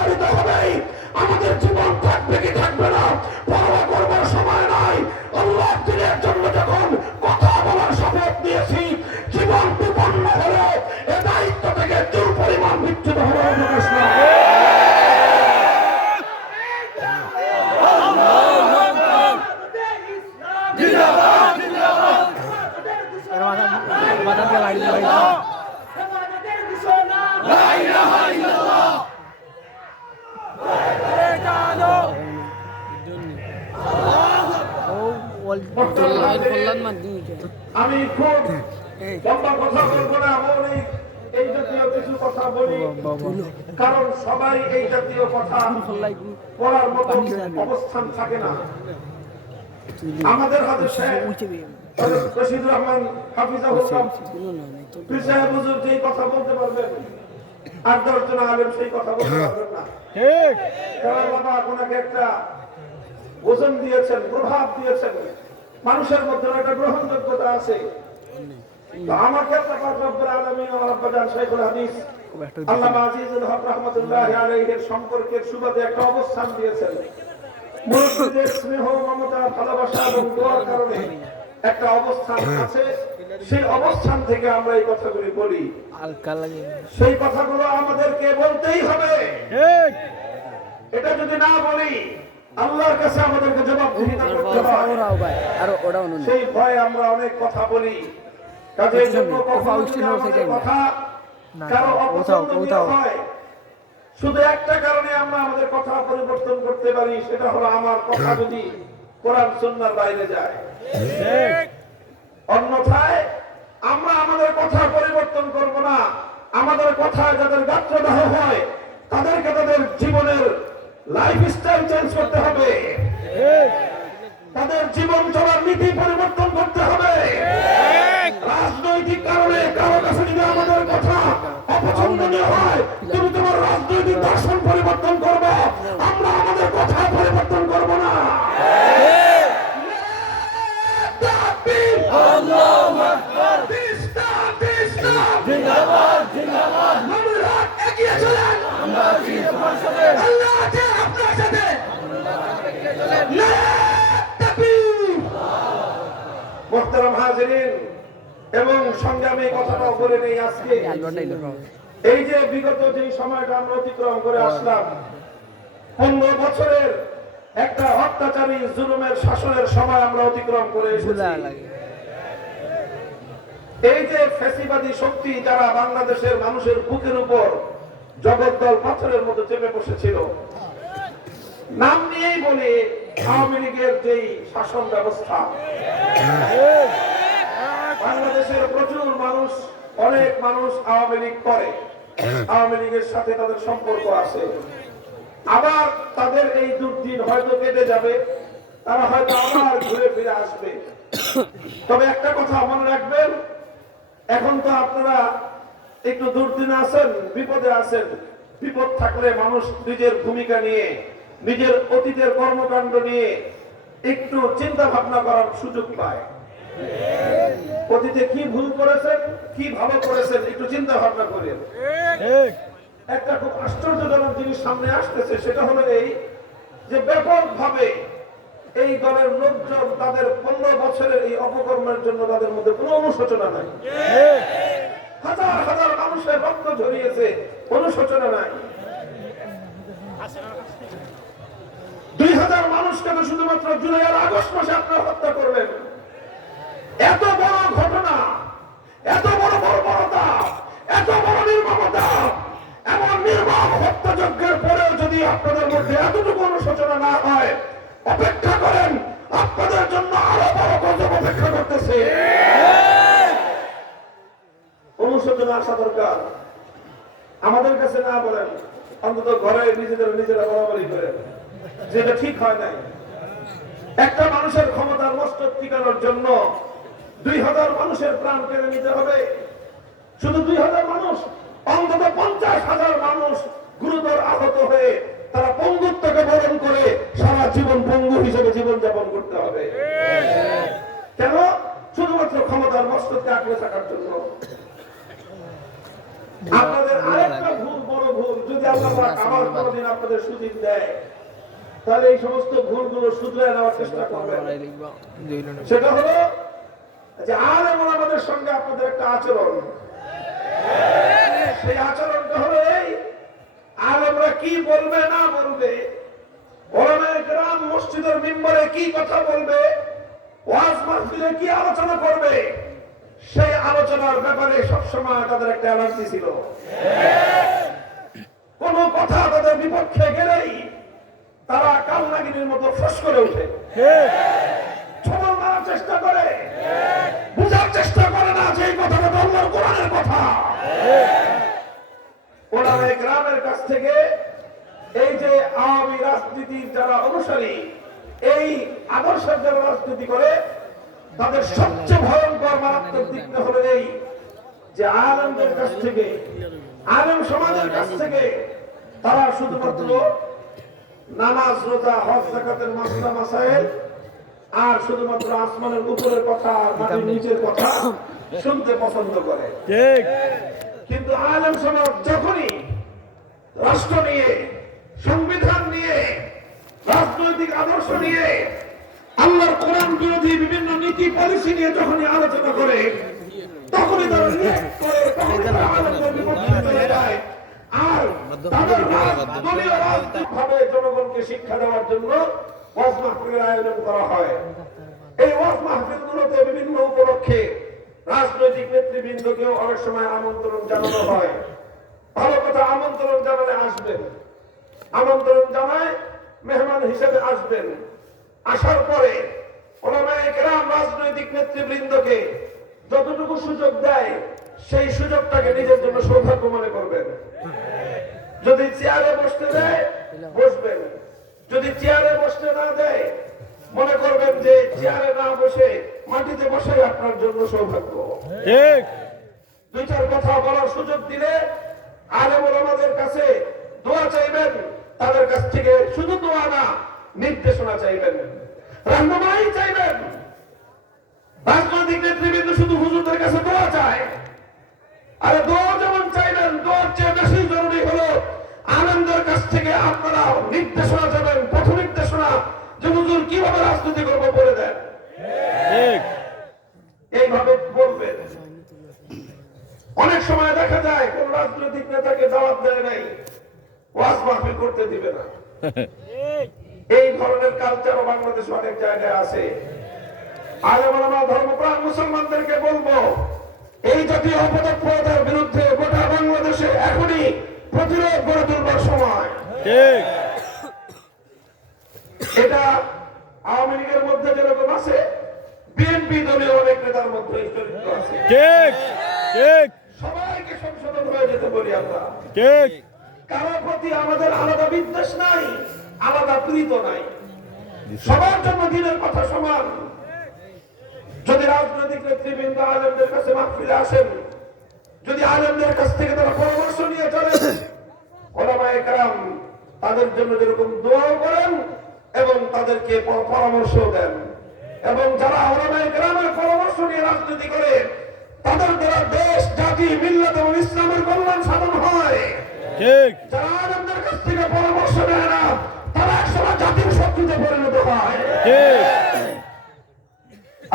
প্রসারিত হবে। আমাদের জীবন থাকবে কি থাকবে না পরোয়া করবার সময় নাই। আল্লাহ দিনের জন্য যখন কথা বলার শপথ দিয়েছি, জীবন বিপন্ন হলে এ দায়িত্ব থেকে দূর পরিমাণ বিচ্যুত হওয়ার অবকাশ নাই। আমি খুব লম্বা কথা বলবো না, এই জাতীয় কিছু কথা বলি, কারণ সবাই এই জাতীয় কথা বলার মতো অবস্থান থাকে না। আমাদের হাতে রশিদুর রহমান হাফিজাহুল্লাহ পীর সাহেব হুজুর যেই কথা বলতে পারবেন, আর 10 জন আলেম সেই কথা বলতে পারবেন না। ঠিক, কারণ বাবা আপনাকে একটা ওজন দিয়েছেন, প্রভাব দিয়েছেন, মানুষের মধ্যে একটা গ্রহণযোগ্যতা আছে। তো আমাকে পাক রব্বুল আলামিন ওয়া রাব্বান শাইখুল হাদিস আল্লামা আজিজুল হক রাহমাতুল্লাহি আলাইহির সম্পর্কের সুবাদে একটা অবস্থান দিয়েছেন। মুরিদদের স্নেহ, মমতা, ভালোবাসা এবং দোয়ার কারণে একটা অবস্থান আছে। সেই অবস্থান থেকে আমরা এই কথাগুলি বলি, সেই কথাগুলো আমাদেরকে বলতেই হবে। ঠিক, এটা যদি না বলি আল্লাহর কাছে আমাদেরকে জবাবদিহিতা করতে হবে। সেই ভয়ে আমরা অনেক কথা বলি। কাজের জন্য কথা কারো অপছন্দ হয়, শুধু একটা কারণে আমরা আমাদের কথা পরিবর্তন করতে পারি, সেটা হলো আমার কথা যদি কোরআন সুন্নাহর বাইরে যায়। অন্যথায় আমরা আমাদের কথা পরিবর্তন করব না। আমাদের কথায় যাদের গাত্রদাহ হয় তাদেরকে তাদের জীবনের লাইফস্টাইল চেঞ্জ করতে হবে, তাদের জীবন চলার নীতি পরিবর্তন করতে হবে। রাজনৈতিক কারণে কারো কাছে যদি আমাদের কথা অপছন্দনীয় হয়, তুমি তোমার রাজনৈতিক দর্শন পরিবর্তন করবে, আমরা আমাদের কথা পরিবর্তন করব না। মুহতারাম হাজিরিন এবং সংগ্রামী কথাটাও বলে নেই আজকে। এই যে বিগত যে সময়টা আমরা অতিক্রম করে আসলাম, 15 বছরের একটা অত্যাচারী জুলুমের শাসনের সময় আমরা অতিক্রম করে এসেছি। এই যে ফ্যাসিবাদী শক্তি যারা বাংলাদেশের মানুষের বুকের উপর জগদ্দল পাথরের মতো চেপে বসেছিল, নাম নিয়েই বলে আওয়ামী লীগের যেই শাসন ব্যবস্থা, বাংলাদেশের প্রচুর মানুষ, অনেক মানুষ আওয়ামী লীগ করে, আওয়ামী লীগের সাথে তাদের সম্পর্ক আছে। আবার তাদের এই দুর্দিন হয়তো কেটে যাবে, তারা হয়তো আবার ঘুরে ফিরে আসবে। তবে একটা কথা মনে রাখবেন, এখন তো আপনারা একটু দুর্দিনে আছেন, বিপদে আছেন। বিপদ থাকলে মানুষ নিজের ভূমিকা নিয়ে, নিজের অতীতের কর্মকাণ্ড নিয়ে একটু চিন্তা ভাবনা করার সুযোগ পায়। অতীতে কি ভুল করেছেন, কি ভালো করেছেন, একটু চিন্তা ভাবনা করেন। একটা খুব আশ্চর্যজনক জিনিস সামনে আসতেছে, সেটা হলো এই যে ব্যাপকভাবে এই দলের লোকজন তাদের 15 বছরের এই অপকর্মের জন্য তাদের মধ্যে কোনো অনুশোচনা নাই। হাজার হাজার মানুষের রক্ত ঝরিয়েছে, অনুশোচনা নাই। 2000 মানুষকে তো শুধুমাত্র জুলাই আর আগস্ট মাসে আপনারা হত্যা করলেন। এত বড় ঘটনা, এত বড় বর্বরতা, এত বড় নির্মমতা, এমন নির্মম হত্যাযজ্ঞের পরেও যদি আপনাদের মধ্যে এতটুকু অনুশোচনা না হয়, অপেক্ষা করেন, আপনাদের জন্য আরো বড় গজব অপেক্ষা করতেছে। অনুশোচনা আসা দরকার। আমাদের কাছে না বলেন, অন্তত ঘরে নিজেরা বরাবরই করেন, যেটা ঠিক হয় নাই। একটা মানুষের ক্ষমতার মস্তক টিকানোর জন্য 2000 মানুষের প্রাণ কেড়ে নিতে হবে। শুধু 2000 মানুষ, অন্তত 50,000 মানুষ গুরুতর আহত হয়ে তারা পঙ্গুত্বকে বরণ করে সারা জীবন পঙ্গু হিসেবে জীবনযাপন করতে হবে। কেন? শুধুমাত্র ক্ষমতার মস্তককে আঁকড়ে থাকার জন্য। আপনাদের আরেকটা ভুল, বড় ভুল, যদি আল্লাহ পাক আবার কোনোদিন আপনাদের সুযোগ দেয় তাহলে এই সমস্ত ভুলগুলো শুধরে নেওয়ার চেষ্টা করবেন। সেটা হলো যে আলেম ওলামাদের সঙ্গে আপনাদের একটা আচরণ, সেই আচরণটা হলো এই, আলেমরা কি বলবে না বলবে, ওলামায়ে কেরাম মসজিদের মিম্বরে কি কথা বলবে, ওয়াজ মাহফিলে কি আলোচনা করবে, সেই আলোচনার ব্যাপারে সবসময় তাদের একটা এনার্জি ছিল। কোন কথা তাদের বিপক্ষে গেলেই তারা কালনাগিনীর মতো ফস করে ওঠে, ছবল মারার চেষ্টা করে, বুঝার চেষ্টা করে না যে এই কথাটা আল্লাহর কোরআনের কথা। ওলামায়ে কেরামের কাছ থেকে এই যে আওয়ামী রাজনীতির যারা অনুসারী, এই আদর্শের যারা রাজনীতি করে, তাদের সবচেয়ে ভয়ঙ্কর মারাত্মক দিকটা হলো এই যে আলেমদের কাছ থেকে, আলেম সমাজের কাছ থেকে তারা শুধুমাত্র নামাজ, রোজা, হজ, যাকাতের মাসলা মাসাইল আর শুধুমাত্র আসমানের উপরের কথা আর মাটির নিচের কথা শুনতে পছন্দ করে। ঠিক। কিন্তু আলেম সমাজ যখনই রাষ্ট্র নিয়ে, সংবিধান নিয়ে, রাজনৈতিক আদর্শ নিয়ে, আল্লাহর কোরআন বিরোধী বিভিন্ন নীতি পলিসি নিয়ে যখনই আলোচনা করে, তখনই তারা রিঅ্যাক্ট করে, তখনই তারা আলেমদের বিপক্ষে চলে যায়। আর তাদের দলীয় রাজনৈতিকভাবে জনগণকে শিক্ষা দেওয়ার জন্য ওয়াজ মাহফিলের আয়োজন করা হয়। এই ওয়াজ মাহফিলগুলোতে বিভিন্ন উপলক্ষে রাজনৈতিক নেতৃবৃন্দকেও অনেক সময় আমন্ত্রণ জানানো হয়। ভালো কথা, আমন্ত্রণ জানালে আসবেন, আমন্ত্রণ জানায় মেহমান হিসেবে আসবেন। আসার পরে ওলামায়ে কেরাম রাজনৈতিক নেতৃবৃন্দকে যতটুকু সুযোগ দেয় সেই সুযোগটাকে নিজের জন্য সৌভাগ্য মনে করবেন। যদি চেয়ারে বসতে দেয় বসবেন, যদি চেয়ারে বসতে না দেয় মনে করবেন যে চেয়ারে না বসে মাটিতে বসে আপনার জন্য সৌভাগ্য। ঠিক। দুই চার কথা বলার সুযোগ দিলে আলেম ওলামাদের কাছে দোয়া চাইবেন, তাদের কাছ থেকে শুধু দোয়া না, নির্দেশনা চাইবেন, রাহনুমাই চাইবেন। রাজনৈতিক নেতৃবৃন্দ শুধু হুজুরদের কাছে দোয়া চায়, আর দোয়া যেমন চাইবেন, দোয়ার চেয়ে বেশি জরুরি হলো আলেমদের কাছ থেকে আপনারা নির্দেশনা চাইবেন, পথ নির্দেশনা, যে হুজুর কিভাবে রাজনীতি করবো বলে দেন। ঠিক। এইভাবে বলবেন। অনেক সময় দেখা যায় কোন রাজনৈতিক নেতাকে দাওয়াত দেয় নাই, ওয়াজ মাহফিল করতে দিবে না। এই ধরনের কালচারও বাংলাদেশে অনেক জায়গায় আছে। আলেম ওলামা ধর্মপ্রাণ মুসলমানদেরকে বলবো, এই জাতীয় অপতৎপরতার বিরুদ্ধে গোটা বাংলাদেশে এখনই প্রতিরোধ গড়ে তুলবার সময়। ঠিক। এটা আওয়ামী লীগের মধ্যে যেরকম আছে, বিএনপি দলীয় অনেক নেতার মধ্যে চরিত্র আছে। ঠিক ঠিক। সবাইকে সংশোধন হয়ে যেতে বলি আমরা। ঠিক। কারোর প্রতি আমাদের আলাদা বিদ্বেষ নাই, আলাদা প্রীত নাই, সবার জন্য দিনের কথা সমান। যদি রাজনৈতিক নেতৃবৃন্দ আলেমদের কাছে মাহফিলে আসেন, যদি আলেমদের কাছ থেকে তারা পরামর্শ নিয়ে চলেন, ওলামায়ে কেরাম তাদের জন্য যেরকম দোয়া করেন এবং তাদেরকে পরামর্শ দেন, এবং যারা ওলামায়ে কেরামের পরামর্শ নিয়ে রাজনীতি করে তাদের দ্বারা দেশ, জাতি, মিল্লাত এবং ইসলামের কল্যাণ সাধন হয়। ঠিক। যারা আলেমদের কাছ থেকে পরামর্শ নেয় না, তারা একসময় জাতির শত্রুতে পরিণত হয়। ঠিক।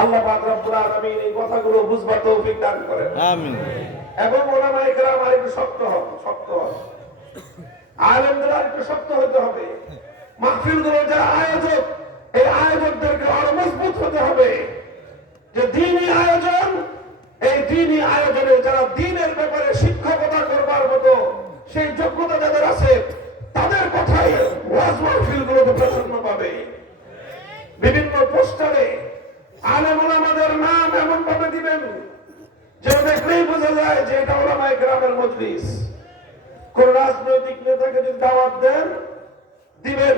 আল্লাহ পাক রব্বুল আলামিন এই কথাগুলো বুঝবার তৌফিক দান করেন। আমিন। এবং ওলামায়ে কেরাম আরেকটু শক্ত হন, শক্ত হন, আলেমদের আরেকটু শক্ত হতে হবে। মাহফিলগুলোর যারা আয়োজক, এই আয়োজকদেরকে আরো মজবুত হতে হবে। যে দ্বীনি আয়োজন, এই দ্বীনি আয়োজনে যারা দ্বীনের ব্যাপারে শিক্ষকতা করবার মতো সেই যোগ্যতা যাদের আছে, তাদের কথাই ওয়াজ মাহফিলগুলোতে প্রাধান্য পাবে। বিভিন্ন পোস্টারে আলেম ওলামাদের নাম এমন ভাবে দিবেন যে দেখলেই বোঝা যায় যে এটা ওলামায়ে কেরামের মজলিস। কোন রাজনৈতিক নেতাকে যদি দাওয়াত দেন, দিবেন,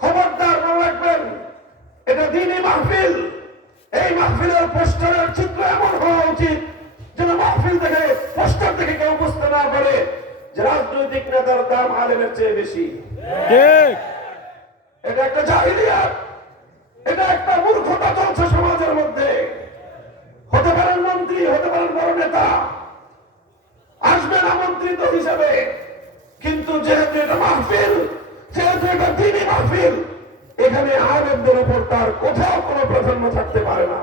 খবরদার মনে রাখবেন এটা দ্বীনি মাহফিল। এই মাহফিলের পোস্টারের চিত্র এমন হওয়া উচিত যেন মাহফিল দেখে, পোস্টার দেখে কেউ বুঝতে না পারে যে রাজনৈতিক নেতার দাম আলেমের চেয়ে বেশি। ঠিক। এটা একটা জাহিলিয়াত, এটা একটা মূর্খতা চলছে সমাজের মধ্যে। হতে পারেন মন্ত্রী, হতে পারেন বড় নেতা, আসবেন আমন্ত্রিত হিসাবে, কিন্তু যেহেতু এটা মাহফিল, যেহেতু এটা দ্বীনি মাহফিল, এখানে আলেমদের উপর তার কোথাও কোনো প্রাধান্য থাকতে পারে না।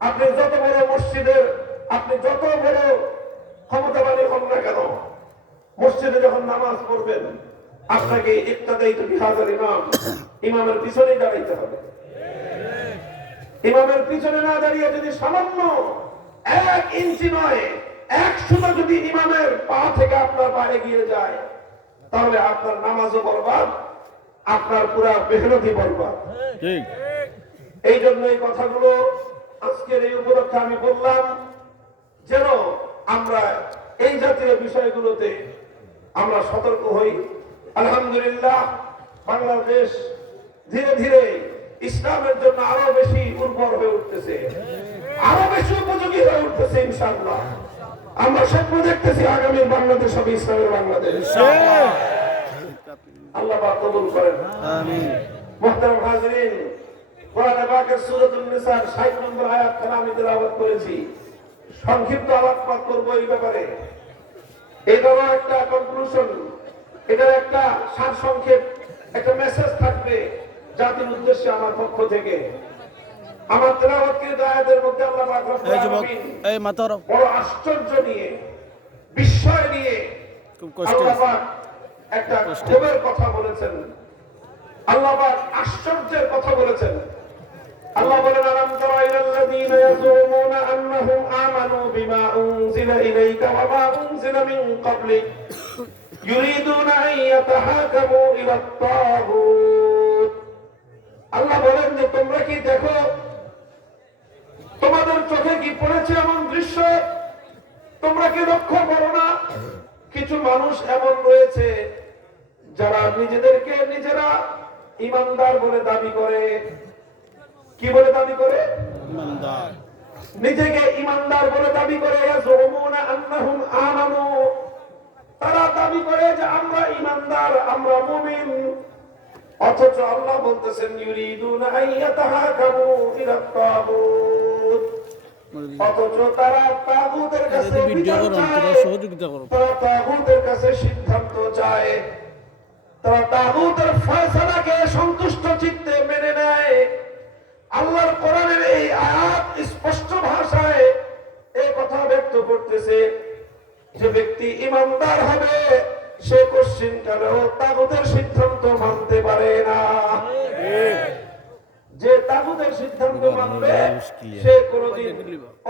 আপনি যত বড় মসজিদের, আপনি যত বড় ক্ষমতাবানী হন না কেন, মসজিদে যখন নামাজ পড়বেন আপনাকে ইক্তাদাইতু বিহাযাল ইমাম, ইমামের পিছনেই দাঁড়াইতে হবে। ইমামের পিছনে না দাঁড়িয়ে যদি সামান্য 1 ইঞ্চি নয় 1 সুতা যদি ইমামের পা থেকে আপনার পা এগিয়ে যায়, তাহলে আপনার নামাজও বরবাদ, আপনার পুরা মেহনতি বরবাদ। ঠিক। এই জন্য এই কথাগুলো আজকের এই উপলক্ষে আমি বললাম, যেন আমরা এই জাতীয় বিষয়গুলোতে আমরা সতর্ক হই। আলহামদুলিল্লাহ, বাংলাদেশ ধীরে ধীরে ইসলামের জন্য আরো বেশি উর্বর হয়ে উঠতেছে, আরো বেশি উপযোগী হয়ে উঠতেছে। ইনশাআল্লাহ আমরা স্বপ্ন দেখতেছি আগামী বাংলাদেশ হবে ইসলামের বাংলাদেশ। আল্লাহ পাক কবুল করেন। আমিন। মুহতারাম হাজিরিন, কোরআনে পাকের সূরাতুন নিসার 60 নম্বর আয়াতখানা আমি তেলাওয়াত করেছি। সংক্ষিপ্ত আলোকপাত করব এই ব্যাপারে। এটারও একটা কনক্লুশন, এটার একটা সারসংক্ষেপ, একটা মেসেজ থাকবে জাতির উদ্দেশ্যে আমার পক্ষ থেকে। আমার তেলাওয়াতকৃত আয়াতের মধ্যে আল্লাহ পাক রব্বুল আলামিন বড় আশ্চর্য নিয়ে, বিস্ময় নিয়ে আল্লাহ পাক একটা ক্ষোভের কথা বলেছেন, আল্লাহ পাক আশ্চর্যের কথা বলেছেন। আল্লাহ বলেন, আলাম তারা ইলাল্লাযীনা ইয়াযুমুনা আন্নাহুম আমানু বিমা উনজিলা ইলাইকা ওয়া মা উনজিলা মিন ক্বাবলিক ইউরিদুনা আন ইয়াতাহাকামু ইলাত তাগুত। আল্লাহ বলেন যে তোমরা কি দেখো, তোমাদের চোখে কি পড়েছে এমন দৃশ্য? তোমরা কি লক্ষ্য করো না কিছু মানুষ এমন রয়েছে যারা নিজেদেরকে নিজেরা ইমানদার বলে দাবি করে? কি বলে দাবি করে? ইমানদার। নিজেকে ইমানদার বলে দাবি করে। ইয়াজুমুনা আন্নাহুম আমানু, তারা দাবি করে যে আমরা ইমানদার, আমরা মুমিন। অথচ আল্লাহ বলতেছেন ইউরিদুনা আন ইয়াতাহাকামু ইলাত তাগুত, অথচ তারা তাগুতের কাছে বিচার চায়, তারা তাগুতের কাছে সিদ্ধান্ত চায়, তারা তাগুতের ফয়সালাকে সন্তুষ্ট চিত্তে মেনে নেয়। আল্লাহর কোরআনের এই আয়াত স্পষ্ট ভাষায় এই কথা ব্যক্ত করতেছে যে ব্যক্তি ইমানদার হবে সে কোশ্চিনকালেও তাগুতের সিদ্ধান্ত মানতে পারে না। যে তাগুতের সিদ্ধান্ত মানবে সে কোনদিন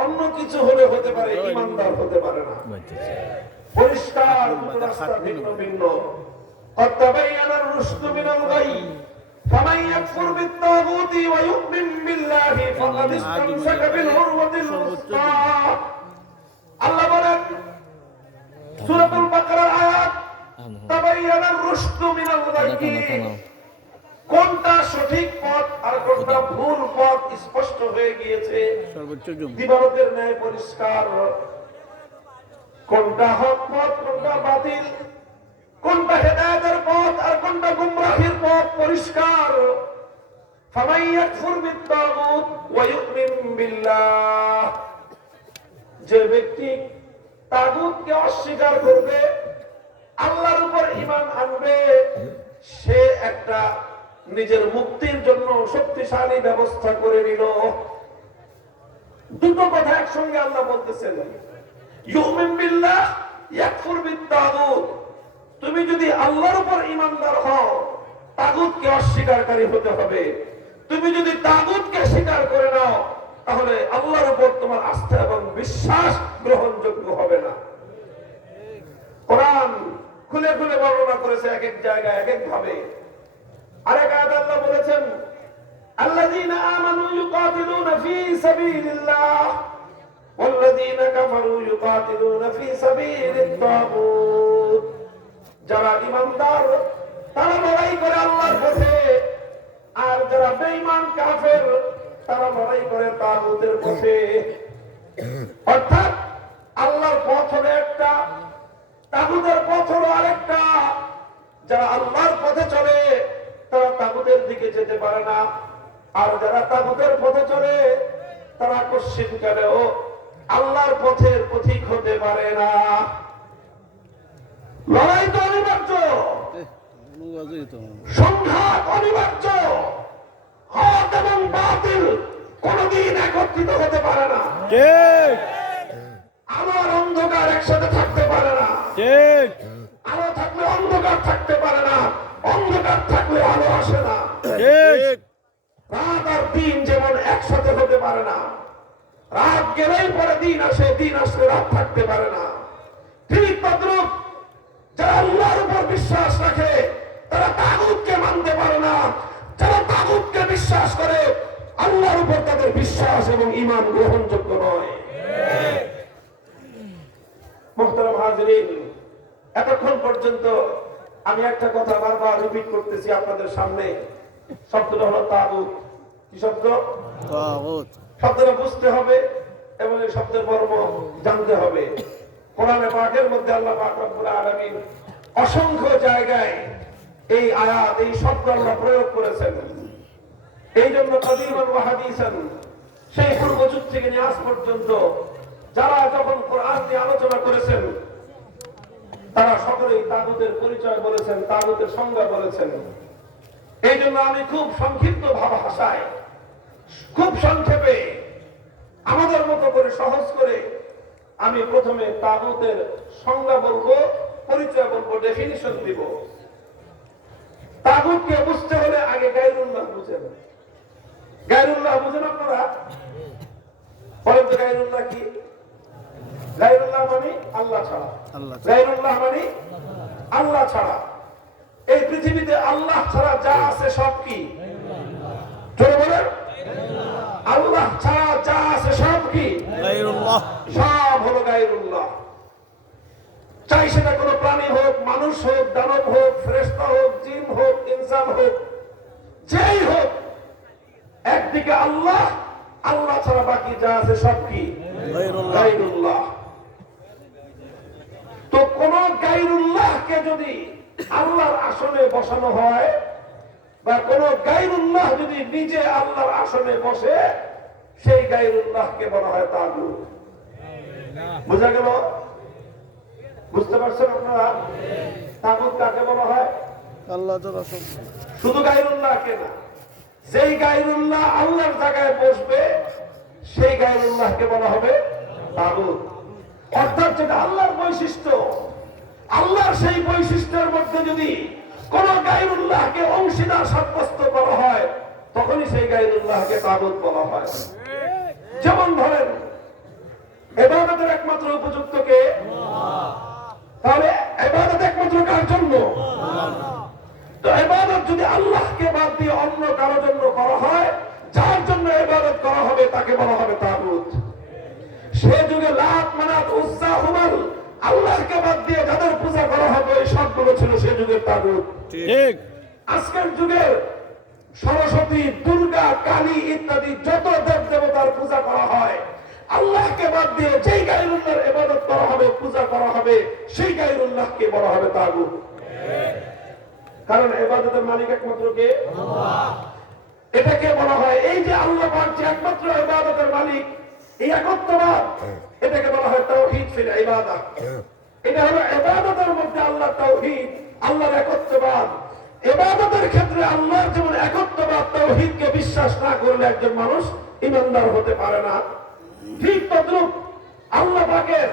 অন্য কিছু হলে হতে পারে, ইমানদার হতে পারে না। পরিষ্কার রাস্তা ভিন্ন ভিন্ন। قد تبين الرشد من الغي فمن يكفر بالطاغوت ويؤمن بالله فقد استمسك بالعروة الوثقى। আল্লাহ বলেন সূরাতুল বাকারার আয়াত, তাবায়্যানা আর-রুশদু মিনাল গায়ি, কোনটা সঠিক পথ আর কোনটা ভুল পথ স্পষ্ট হয়ে গিয়েছে, দিবালোকের ন্যায় পরিষ্কার। কোনটা হক পথ, কোনটা বাতিল, কোনটা হেদায়েতের পথ আর কোনটা গুমরাহির পথ পরিষ্কার। ফামান ইয়াকফুর বিত-তাগুত ওয়া ইউমিন বিল্লাহ, যে ব্যক্তি তাগুতকে অস্বীকার করবে, আল্লাহর উপর ঈমান আনবে, সে একটা নিজের মুক্তির জন্য শক্তিশালী ব্যবস্থা করে নিল। দুটো কথা একসঙ্গে আল্লাহ বলতেছেন, ইউমিন বিল্লাহ ইয়াকফুর বিত-তাগুত। তুমি যদি আল্লাহর উপর ঈমানদার হও, তাগুতকে অস্বীকারকারী হতে হবে। তুমি যদি তাগুতকে স্বীকার করে নাও, তাহলে আল্লাহর উপর তোমার আস্থা এবং বিশ্বাস গ্রহণযোগ্য হবে না। কোরআন খুলে খুলে বর্ণনা করেছে এক এক জায়গায় এক এক ভাবে। আরেক আয়াতে আল্লাহ বলেছেন, আল্লাযীনা আমানু ইউকাতিলুনা ফী সাবিলিল্লাহ ওয়াল্লাযীনা কাফারু ইউকাতিলুনা ফী সাবিলিত তাগুত। যারা ঈমানদার তারা লড়াই করে আল্লাহর পথে, আর যারা বেঈমান কাফের তারা লড়াই করে তাগুতের পথে। অর্থাৎ আল্লাহর পথ হলো একটা, তাগুতের পথ হলো আরেকটা। যারা আল্লাহর পথে চলে তারা তাগুতের দিকে যেতে পারে না, আর যারা তাগুতের পথে চলে তারা কোশ্চিনকালেও আল্লাহর পথের পথিক হতে পারে না। লড়াই তো অনিবার্য, সংঘাত অনিবার্য, হক এবং বাতিল কোনদিন একত্রিত হতে পারে না। আমার অন্ধকার একসাথে থাকতে পারে না। আলো থাকলে অন্ধকার থাকতে পারে না, অন্ধকার থাকলে আলো আসে না। রাত আর দিন যেমন একসাথে হতে পারে না, রাত গেলেই পরে দিন আসে, দিন আসলে রাত থাকতে পারে না। ঠিক তদ্রূপ যারা আল্লাহর উপর বিশ্বাস রাখে তারা তাগুতকে মানতে পারে না, যারা তাগুতকে বিশ্বাস করে আল্লাহর উপর তাদের বিশ্বাস এবং ঈমান গ্রহণযোগ্য নয়। মুহতারাম হাজিরিন, এতক্ষণ পর্যন্ত আমি একটা কথা বারবার রিপিট করতেছি আপনাদের সামনে। শব্দটা হলো তাগুত। কি শব্দ? তাগুত। শব্দটা বুঝতে হবে এবং এই শব্দের মর্ম জানতে হবে। কোরআনে পাকের মধ্যে আল্লাহ পাক রব্বুল আলামিন অসংখ্য জায়গায় এই আয়াত, এই শব্দ আল্লাহ প্রয়োগ করেছেন। এই জন্য কাদিমান ওয়া হাদিসান, সেই পূর্ব যুগ থেকে নিয়ে আজ পর্যন্ত যারা যখন কোরআন নিয়ে আলোচনা করেছেন তারা সকলেই তাগুতের পরিচয় বলেছেন, তাগুতের সংজ্ঞা বলেছেন। এই জন্য আমি খুব সংক্ষিপ্ত ভাষায়, খুব সংক্ষেপে, আমাদের মতো করে সহজ করে আমি প্রথমে তাগুতের সংজ্ঞা বলবো, পরিচয় বলবো, ডেফিনিশন দিব। তাগুতকে বুঝতে হলে আগে গায়রুল্লাহ বুঝেন। গায়রুল্লাহ বুঝেন আপনারা? বলেন তো গায়রুল্লাহ কি? গায়রুল্লাহ মানে আল্লাহ ছাড়া। গায়রুল্লাহ মানে আল্লাহ ছাড়া। এই পৃথিবীতে আল্লাহ ছাড়া যা আছে সব কি? জোরে বলেন। আল্লাহ ছাড়া যা আছে সব কি? গায়রুল্লাহ। সব হলো গায়রুল্লাহ। চাই সেটা কোনো প্রাণী হোক, মানুষ হোক, দানব হোক, ফেরেশতা হোক, জিন হোক, ইনসান হোক, যেই হোক, একদিকে আল্লাহ, আল্লাহ ছাড়া বাকি যা আছে সব কি? গায়রুল্লাহ। তো কোন গায়রুল্লাহকে যদি আল্লাহর আসনে বসানো হয় বা কোন গায়রুল্লাহ যদি নিজে আল্লাহর আসনে বসে, সেই গায়রুল্লাহকে বলা হয় তাগুত। বুঝা গেল? বুঝতে পারছেন আপনারা? তাগুত কাকে বলা হয়? আল্লাহ ছাড়া। শুধু গায়রুল্লাহকে না, যেই গায়রুল্লাহ আল্লাহর জায়গায় বসবে সেই গায়রুল্লাহকে বলা হবে তাগুত। অর্থাৎ যেটা আল্লাহর বৈশিষ্ট্য, আল্লাহর সেই বৈশিষ্ট্যের মধ্যে যদি কোন গায়রুল্লাহকে অংশীদার সাব্যস্ত করা হয় তখনই সেই গায়রুল্লাহকে তাগুত বলা হয়। যেমন ধরেন ইবাদতের একমাত্র উপযুক্ত কে? তাহলে ইবাদত একমাত্র কার জন্য? তো ইবাদত যদি আল্লাহকে বাদ দিয়ে অন্য কারোর জন্য করা হয়, যার জন্য ইবাদত করা হবে তাকে বলা হবে তাগুত। সে যুগে লাত, মানাত, উজ্জা, হুবল, আল্লাহকে বাদ দিয়ে যাদের পূজা করা হবে এই সবগুলো ছিল সে যুগের তাগুত। ঠিক আজকের যুগের সরস্বতী, দুর্গা, কালী ইত্যাদি যত দেব দেবতার পূজা করা হয়, আল্লাহকে বাদ দিয়ে যেই গায়রুল্লাহর ইবাদত করা হবে, পূজা করা হবে, সেই গায়রুল্লাহকে বলা হবে তাগুত। কারণ ইবাদতের মালিক একমাত্র কে? আল্লাহ। এটাকে বলা হয়, এই যে আল্লাহ পাক যে একমাত্র ইবাদতের মালিক, এই একত্ববাদ, এটাকে বলা হয় তাওহীদ ফিল ইবাদাহ। এটা হলো ইবাদতের মধ্যে আল্লাহ তাওহীদ, আল্লাহর একত্ববাদ। ইবাদতের ক্ষেত্রে আল্লাহর যেমন একত্ববাদ, তাওহীদকে বিশ্বাস না করলে একজন মানুষ ঈমানদার হতে পারে না। ঠিক তদ্রূপ আল্লাহ পাকের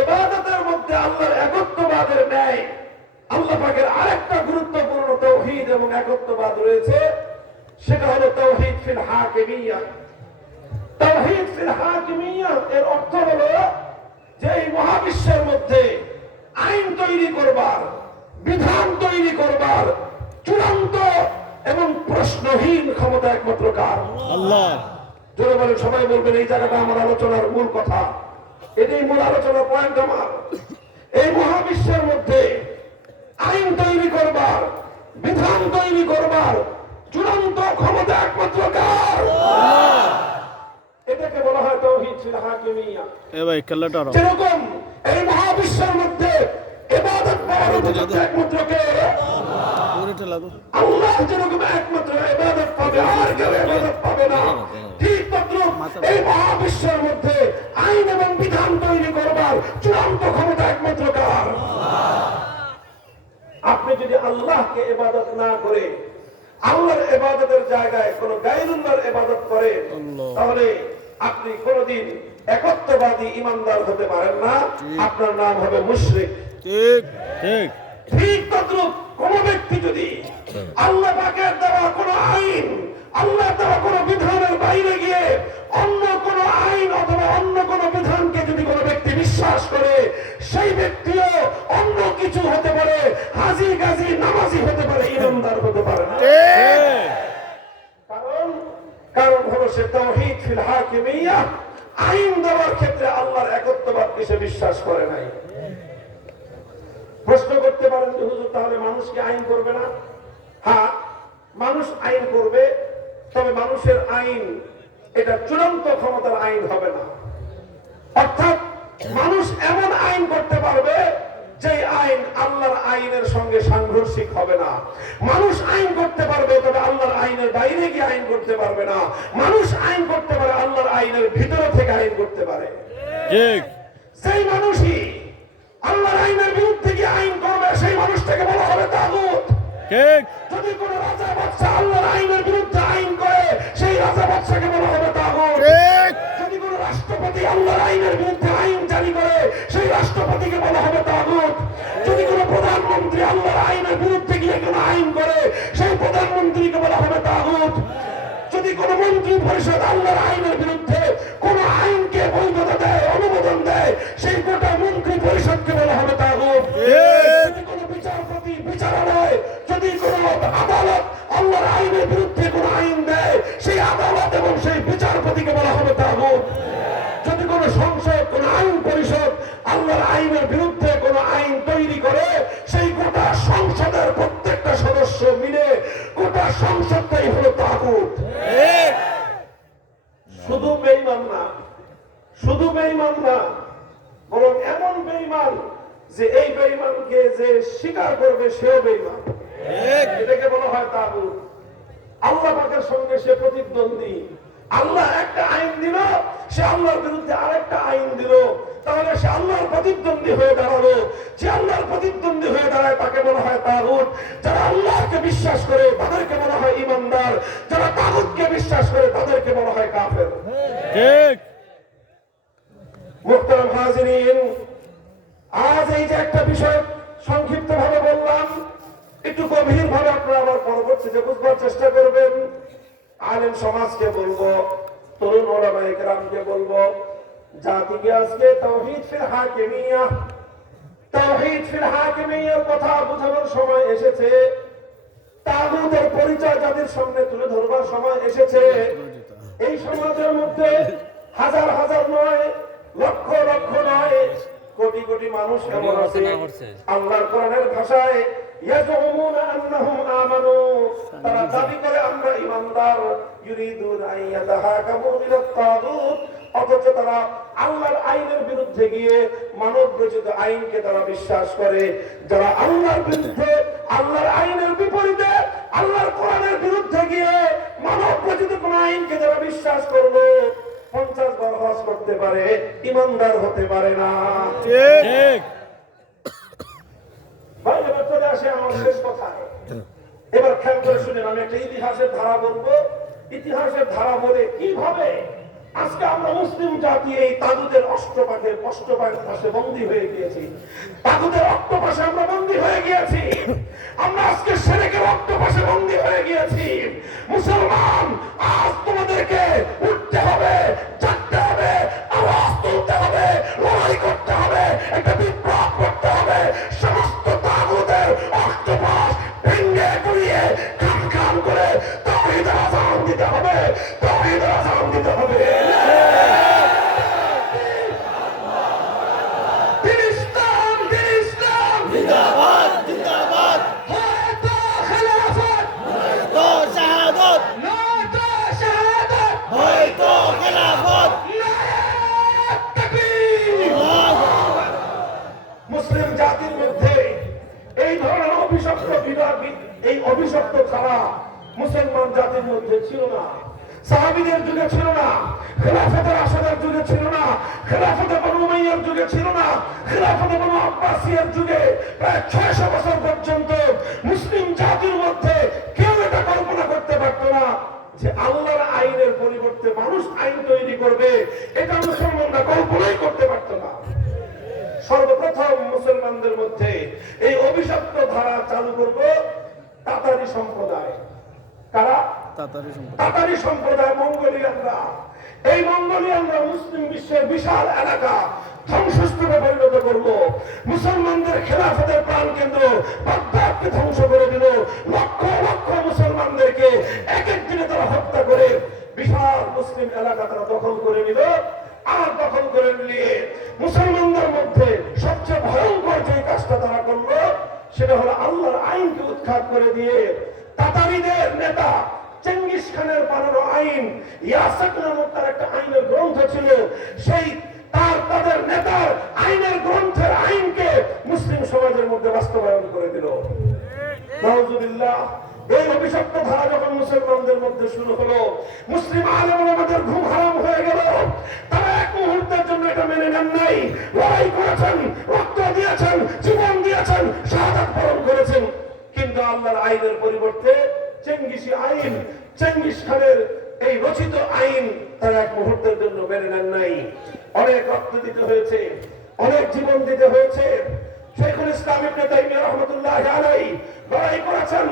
ইবাদতের মধ্যে আল্লাহর একত্ববাদের ন্যায় আল্লাহ পাকের আরেকটা গুরুত্বপূর্ণ তাওহীদ এবং একত্ববাদ রয়েছে, সেটা হলো তাওহীদ ফিল হাকিমিয়্যাহ। তাওহীদ ফিল হাকিমিয়্যাহ এর অর্থ হলো যে এই মহাবিশ্বের মধ্যে আইন তৈরি করবার, বিধান তৈরি করবার চূড়ান্ত এবং প্রশ্নহীন ক্ষমতা একমাত্র কার? আল্লাহ। জোরে বলেন, সবাই বলবেন এই জায়গাটা আমার আলোচনার মূল কথা, এটাই মূল আলোচনার পয়েন্ট আমার। এই মহাবিশ্বের মধ্যে আইন তৈরি করবার, বিধান তৈরি করবার চূড়ান্ত ক্ষমতা একমাত্র কার? এটাকে বলা হয় তাওহীদ ফিল হাকিমিয়্যাহ। যেরকম এই মহাবিশ্বের মধ্যে ইবাদত করার উপযুক্ত একমাত্র কে? আল্লাহ। যেরকম একমাত্র ইবাদত পাবে, আর কেউ ইবাদত পাবে না, ঠিক তদ্রুপ এই মহাবিশ্বের মধ্যে আইন এবং বিধান তৈরি করবার চূড়ান্ত ক্ষমতা একমাত্র কার? আপনি যদি আল্লাহকে ইবাদত না করে আল্লাহর ইবাদতের জায়গায় কোন গায়রুল্লাহর ইবাদত করেন, তাহলে আপনি কোনদিন একত্ববাদী ইমানদার হতে পারেন না, আপনার নাম হবে মুশরিক। ঠিক ঠিক ঠিক তদ্রুপ কোন ব্যক্তি যদি আল্লাহ পাকের দেওয়া কোন আইন, আল্লাহ দেওয়া কোন বিধানের বাইরে গিয়ে অন্য কোন আইন অথবা অন্য কোন বিধানকে যদি কোন ব্যক্তি বিশ্বাস করে, সেই ব্যক্তিও অন্য কিছু হতে পারে, হাজি গাজী নামাজি হতে পারে, ইমানদার হতে পারে না। কারণ হলো সে তাওহীদ ফিল হাকিমিয়্যাহ, আইন দেওয়ার ক্ষেত্রে আল্লাহর একত্ববাদকে সে বিশ্বাস করে নাই। প্রশ্ন করতে পারেন যে হুজুর, তাহলে মানুষকে আইন করবে না? হ্যাঁ, মানুষ আইন করবে, তবে মানুষের আইন এটা চূড়ান্ত ক্ষমতার আইন হবে না। অর্থাৎ মানুষ এমন আইন করতে পারবে যে আইন আল্লাহর আইনের সঙ্গে সাংঘর্ষিক হবে না। মানুষ আইন করতে পারবে, তবে আল্লাহর আইনের বাইরে গিয়ে আইন করতে পারবে না। মানুষ আইন করতে পারে, আল্লাহর আইনের ভিতরে থেকে আইন করতে পারে। ঠিক সেই মানুষই আল্লাহর আইনের বিরুদ্ধে গিয়ে আইন করবে, সেই মানুষটাকে বলা হবে তাগুত। ঠিক যদি কোন রাজা বাদশা আল্লাহর আইনের বিরুদ্ধে আইন করে, সেই রাজা বাদশাকে বলা হবে তাগুত। ঠিক যদি কোন রাষ্ট্রপতি আল্লাহর আইনের বিরুদ্ধে আইন জারি করে, সেই রাষ্ট্রপতিকে বলা হবে তাগুত। যদি কোন প্রধানমন্ত্রী আল্লাহর আইনের বিরুদ্ধে গিয়ে কোন আইন করে, সেই প্রধানমন্ত্রীকে বলা হবে তাগুত। যদি কোন মন্ত্রী পরিষদ আল্লাহর আইনের বিরুদ্ধে কোন আইনকে বৈধতা দেয়, অনুমোদন দেয়, সেই গোটা মন্ত্রী পরিষদকে বলা হবে তাগুত। যদি কোন বিচারপতি বিচারালয়, যদি কোন আদালত আল্লাহর আইনের বিরুদ্ধে কোন আইন দেয়, সেই আদালত এবং সেই বিচারপতিকে বলা হবে তাগুত। যদি কোন সংসদ, কোন আইন পরিষদ আল্লাহর আইনের বিরুদ্ধে কোন আইন তৈরি করে, সেই গোটা সংসদের প্রত্যেকটা সদস্য মিলে গোটা সংসদটাই হলো তাগুত। শুধু বেঈমান না, শুধু বেঈমান না, বরং এমন বেঈমান যে এই বেঈমানকে যে স্বীকার করবে সেও বেঈমান। এটাকে বলা হয় তাগুত। আল্লাহ পাকের সঙ্গে সে প্রতিদ্বন্দ্বী। আল্লাহ একটা আইন দিল, সে আল্লাহর বিরুদ্ধে আরেকটা আইন দিল, তাহলে সে আল্লাহর প্রতিদ্বন্দ্বী হয়ে দাঁড়ালো। যে আল্লাহর প্রতিদ্বন্দ্বী হয়ে দাঁড়ায় তাকে বলা হয় তাগুত। যারা আল্লাহকে বিশ্বাস করে তাদেরকে বলা হয় ঈমানদার, যারা তাগুতকে বিশ্বাস করে তাদেরকে বলা হয় কাফের। ঠিক মুহতারাম হাজিরিন, আজ এই যে একটা বিষয় সংক্ষিপ্ত ভাবে বললাম, একটু গভীর ভাবে আপনারা আবার পরবর্তীতে বুঝবার চেষ্টা করবেন। আলেম সমাজকে বলবো, তরুণ ওলামায়ে কেরামকে বলবো, জাতিকে আজকে তাওহীদ ফিল হাকিমিয়্যাহ, তাওহীদ ফিল হাকিমিয়্যার কথা বোঝানোর সময় এসেছে। তাগুতের পরিচয় জাতির সামনে তুলে ধরবার সময় এসেছে। এই সমাজের মধ্যে হাজার হাজার নয়, লক্ষ লক্ষ নয়, কোটি কোটি মানুষ এমন আছে, আল্লাহর কোরআনের ভাষায় ইয়াজুমুনা আন্নাহুম আমানু, তারা দাবি করে আমরা ঈমানদার, ইউরিদুন আন ইয়াতাহাকামু ইলা তাগুত, অথচ তারা আল্লাহর আইনের বিরুদ্ধে গিয়ে মানব রচিত আইনকে তারা বিশ্বাস করে। যারা আল্লাহর বিরুদ্ধে, আল্লাহর আইনের বিপরীতে, আল্লাহর কোরআনের বিরুদ্ধে গিয়ে মানব রচিত কোন আইনকে যারা বিশ্বাস করলো, 50 বার হজ করতে পারে, ঈমানদার হতে পারে না। ঠিক ভাই, এবার চলে আসে আমার শেষ কথায়। এবার খেয়াল করে শুনেন, আমি একটা ইতিহাসের ধারা বলবো। ইতিহাসের ধারা বলে কিভাবে আজকে আমরা মুসলিম জাতি এই তাগুতের অষ্টপাশের পাশে বন্দী হয়ে গিয়েছি। তাগুতের অক্টোপাশে আমরা বন্দী হয়ে গিয়েছি। আমরা আজকে শিরকের অক্টোপাশে বন্দী হয়ে গিয়েছি। মুসলমান, আজ তোমাদেরকে উঠতে হবে, জাগতে হবে, আওয়াজ তুলতে হবে, লড়াই করতে হবে, একটা বিপ্লব করতে হবে। সমস্ত তাগুতের অক্টোপাস ভেঙে গুড়িয়ে খান খান করে তাওহীদের আযান দিতে হবে, তাওহীদের আযান দিতে হবে। মুসলিম জাতির মধ্যে এই ধরনের অভিশপ্ত বিভাগ, এই অভিশপ্ত ছাড়া মুসলমান জাতির মধ্যে ছিল না। সাহাবীদের যুগে ছিল না, খেলাফতে রাশেদের যুগে ছিল না, খেলাফতে বনু উমাইয়ার যুগে ছিল না, খেলাফতে বনু আব্বাসিয়ার যুগে প্রায় 600 বছর পর্যন্ত মুসলিম জাতির মধ্যে কেউ এটা কল্পনা করতে পারত না যে আল্লাহর আইনের পরিবর্তে মানুষ আইন তৈরি করবে। এটা মুসলমানরা কল্পনাই করতে পারত না। সর্বপ্রথম মুসলমানদের মধ্যে এই অভিশপ্ত ধারা চালু করব তাতারি সম্প্রদায়। কারা? তাতারি সম্প্রদায়, মঙ্গোলিয়ানরা। এই মঙ্গোলিয়ানরা মুসলিম বিশ্বের বিশাল এলাকা ধ্বংসস্তূপে পরিণত করলো। মুসলমানদের খেলাফতের প্রাণ কেন্দ্র বাগদাদকে ধ্বংস করে দিল। লক্ষ লক্ষ মুসলমানদেরকে এক এক দিনে তারা হত্যা করে বিশাল মুসলিম এলাকা তারা দখল করে নিল। আর দখল করে নিয়ে মুসলমানদের মধ্যে সবচেয়ে ভয়ঙ্কর যে কাজটা তারা করলো সেটা হলো আল্লাহর আইনকে উৎখাত করে দিয়ে তাতারিদের নেতা চেঙ্গিস খানের বানানো আইন ইয়াসাক নামক তার একটা আইনের গ্রন্থ ছিল, সেই তাদের নেতার আইনের গ্রন্থের আইনকে মুসলিম সমাজের মধ্যে বাস্তবায়ন করে দিল। নাউজুবিল্লাহ। এই অভিশপ্ত ধারা যখন মুসলমানদের মধ্যে শুরু হলো, মুসলিম আলেম ওলামাদের ঘুম হারাম হয়ে গেল। তারা এক মুহূর্তের জন্য এটা মেনে নেন নাই। লড়াই করেছেন, রক্ত দিয়েছেন, জীবন দিয়েছেন, শাহাদাত বরণ করেছেন, কিন্তু আল্লাহর আইনের পরিবর্তে চেঙ্গিসি আইন, চেঙ্গিস খানের এই রচিত আইন তারা এক মুহূর্তের জন্য মেনে নেন নাই। অনেক রক্ত দিতে হয়েছে, অনেক জীবন দিতে হয়েছে। শেখুল ইসলাম ইবনে তাইমিয়া রাহমাতুল্লাহি আলাইহি লড়াই করেছেন,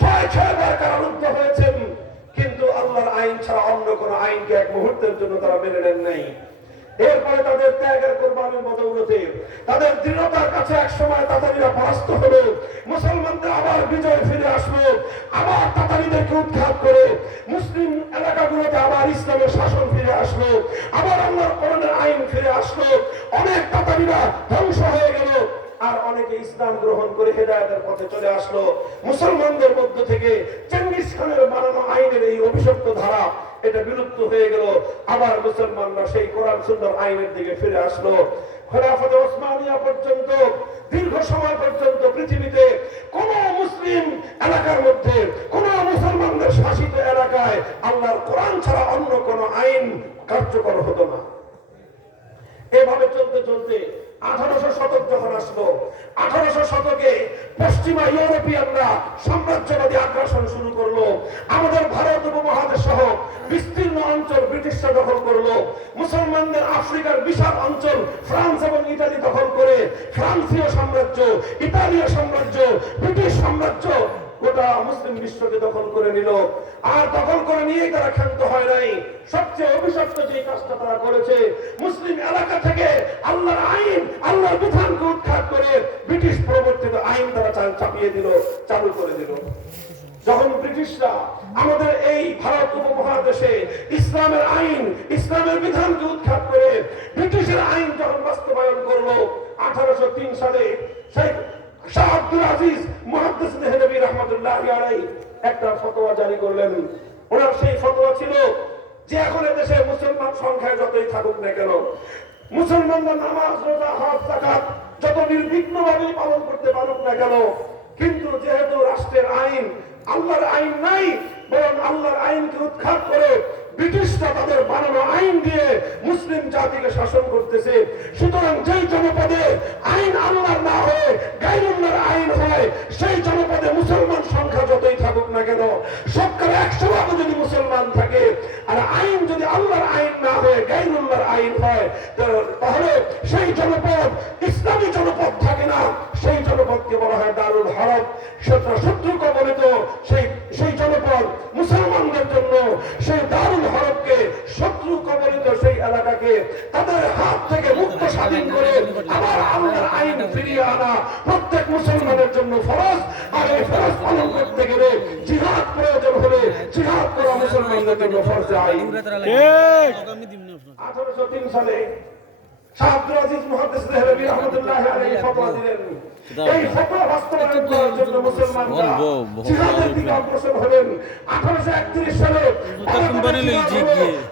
6 বার কারারুদ্ধ হয়েছেন, কিন্তু আল্লাহর আইন ছাড়া অন্য কোন আইনকে এক মুহূর্তের জন্য তারা মেনে নেন নাই। এরপরে তাদের ত্যাগের কোরবানির বদৌলতে, তাদের দৃঢ়তার কাছে এক সময় তাতারিরা পরাস্ত হলো। মুসলমানদের আবার বিজয় ফিরে আসলো, আবার তাতারিদেরকে উৎখাত করে মুসলিম এলাকাগুলোতে আবার ইসলামের শাসন ফিরে আসলো, আবার আল্লাহর কোরআনের আইন ফিরে আসলো। অনেক তাতারিরা ধ্বংস হয়ে গেল, আর অনেকে ইসলাম গ্রহণ করে হেদায়েতের পথে চলে আসলো। মুসলমানদের মধ্য থেকে চেঙ্গিস খানের বানানো আইনের এই অভিশপ্ত ধারা এটা বিলুপ্ত হয়ে গেল। আবার মুসলমানরা সেই কোরআন সুন্নাহর আইনের দিকে ফিরে আসলো। খেলাফতে ওসমানিয়া পর্যন্ত দীর্ঘ সময় পর্যন্ত পৃথিবীতে কোন মুসলিম এলাকার মধ্যে, কোন মুসলমানদের শাসিত এলাকায় আল্লাহর কোরআন ছাড়া অন্য কোন আইন কার্যকর হতো না। এভাবে চলতে চলতে 1800 শতক যখন আসলো, 1800 শতকে পশ্চিমা ইউরোপিয়ানরা সাম্রাজ্যবাদী আগ্রাসন শুরু করলো। আমাদের ভারত উপমহাদেশ সহ বিস্তীর্ণ অঞ্চল ব্রিটিশরা দখল করলো। মুসলমানদের আফ্রিকার বিশাল অঞ্চল ফ্রান্স এবং ইতালি দখল করে ফ্রান্সীয় সাম্রাজ্য, ইতালীয় সাম্রাজ্য, ব্রিটিশ সাম্রাজ্য গোটা মুসলিম বিশ্বকে দখল করে নিল। আর দখল করে নিয়েই তারা ক্ষান্ত হয় নাই। সবচেয়ে অভিশপ্ত যে কাজটা তারা করেছে, মুসলিম এলাকা থেকে আল্লাহর আইন, আল্লাহর বিধানকে উৎখাত করে ব্রিটিশ প্রবর্তিত আইন তারা চাপিয়ে দিল, চালু করে দিল। যখন ব্রিটিশরা আমাদের এই ভারত উপমহাদেশে ইসলামের আইন, ইসলামের বিধানকে উৎখাত করে ব্রিটিশের আইন যখন বাস্তবায়ন করলো 1803 সালে, সেই শাহ আব্দুল আজিজ মুহাদ্দিস দেহলভী রাহমাতুল্লাহি আলাইহি একটা ফতোয়া জারি করলেন। ওনার সেই ফতোয়া ছিল যে এখন দেশে মুসলমান সংখ্যা যতই থাকুক না কেন, মুসলমানরা নামাজ, রোজা, হজ, যাকাত যত নির্বিঘ্নভাবে পালন করতে পারুক না কেন, কিন্তু যেহেতু রাষ্ট্রের আইন আল্লাহর আইন নাই, বরং আল্লাহর আইনকে উৎখাত করে ব্রিটিশরা তাদের বানানো আইন দিয়ে মুসলিম জাতিকে শাসন করতেছে। সুতরাং যেই জনপদে আইন আল্লাহর না হয়ে গায়রুল্লাহর আইন হয়, সেই জনপদে মুসলমান সংখ্যা যতই থাকুক না কেন, সবকার 100 যদি মুসলমান থাকে আর আইন যদি আল্লাহর আইন না হয়ে গায়রুল্লাহর আইন হয়, তাহলে সেই জনপদ ইসলামী জনপদ থাকে না, সেই জনপদকে বলা হয় দারুল হরব। শত্রু কবলিত সেই জনপদ মুসলমানদের জন্য সেই দারুল হরবকে, শত্রু কবলিত সেই এলাকাকে তাদের হাত থেকে মুক্ত স্বাধীন করে আবার আল্লাহর আইন ফিরিয়ে আনা প্রত্যেক মুসলমানের জন্য ফরজ। আর এই ফরজ পালন করতে গেলে জিহাদ প্রয়োজন হলে জিহাদ করা মুসলমানদের জন্য ফরজ আইন। 1803 সালে শাহ আব্দুল আজিজ মুহাদ্দিস দেহলভী রাহমাতুল্লাহি আলাইহি ফতোয়া দিলেন। এই ফতোয়া বাস্তবায়ন করার জন্য মুসলমানরা জিহাদের দিকে অগ্রসর হলেন। 1831 সালে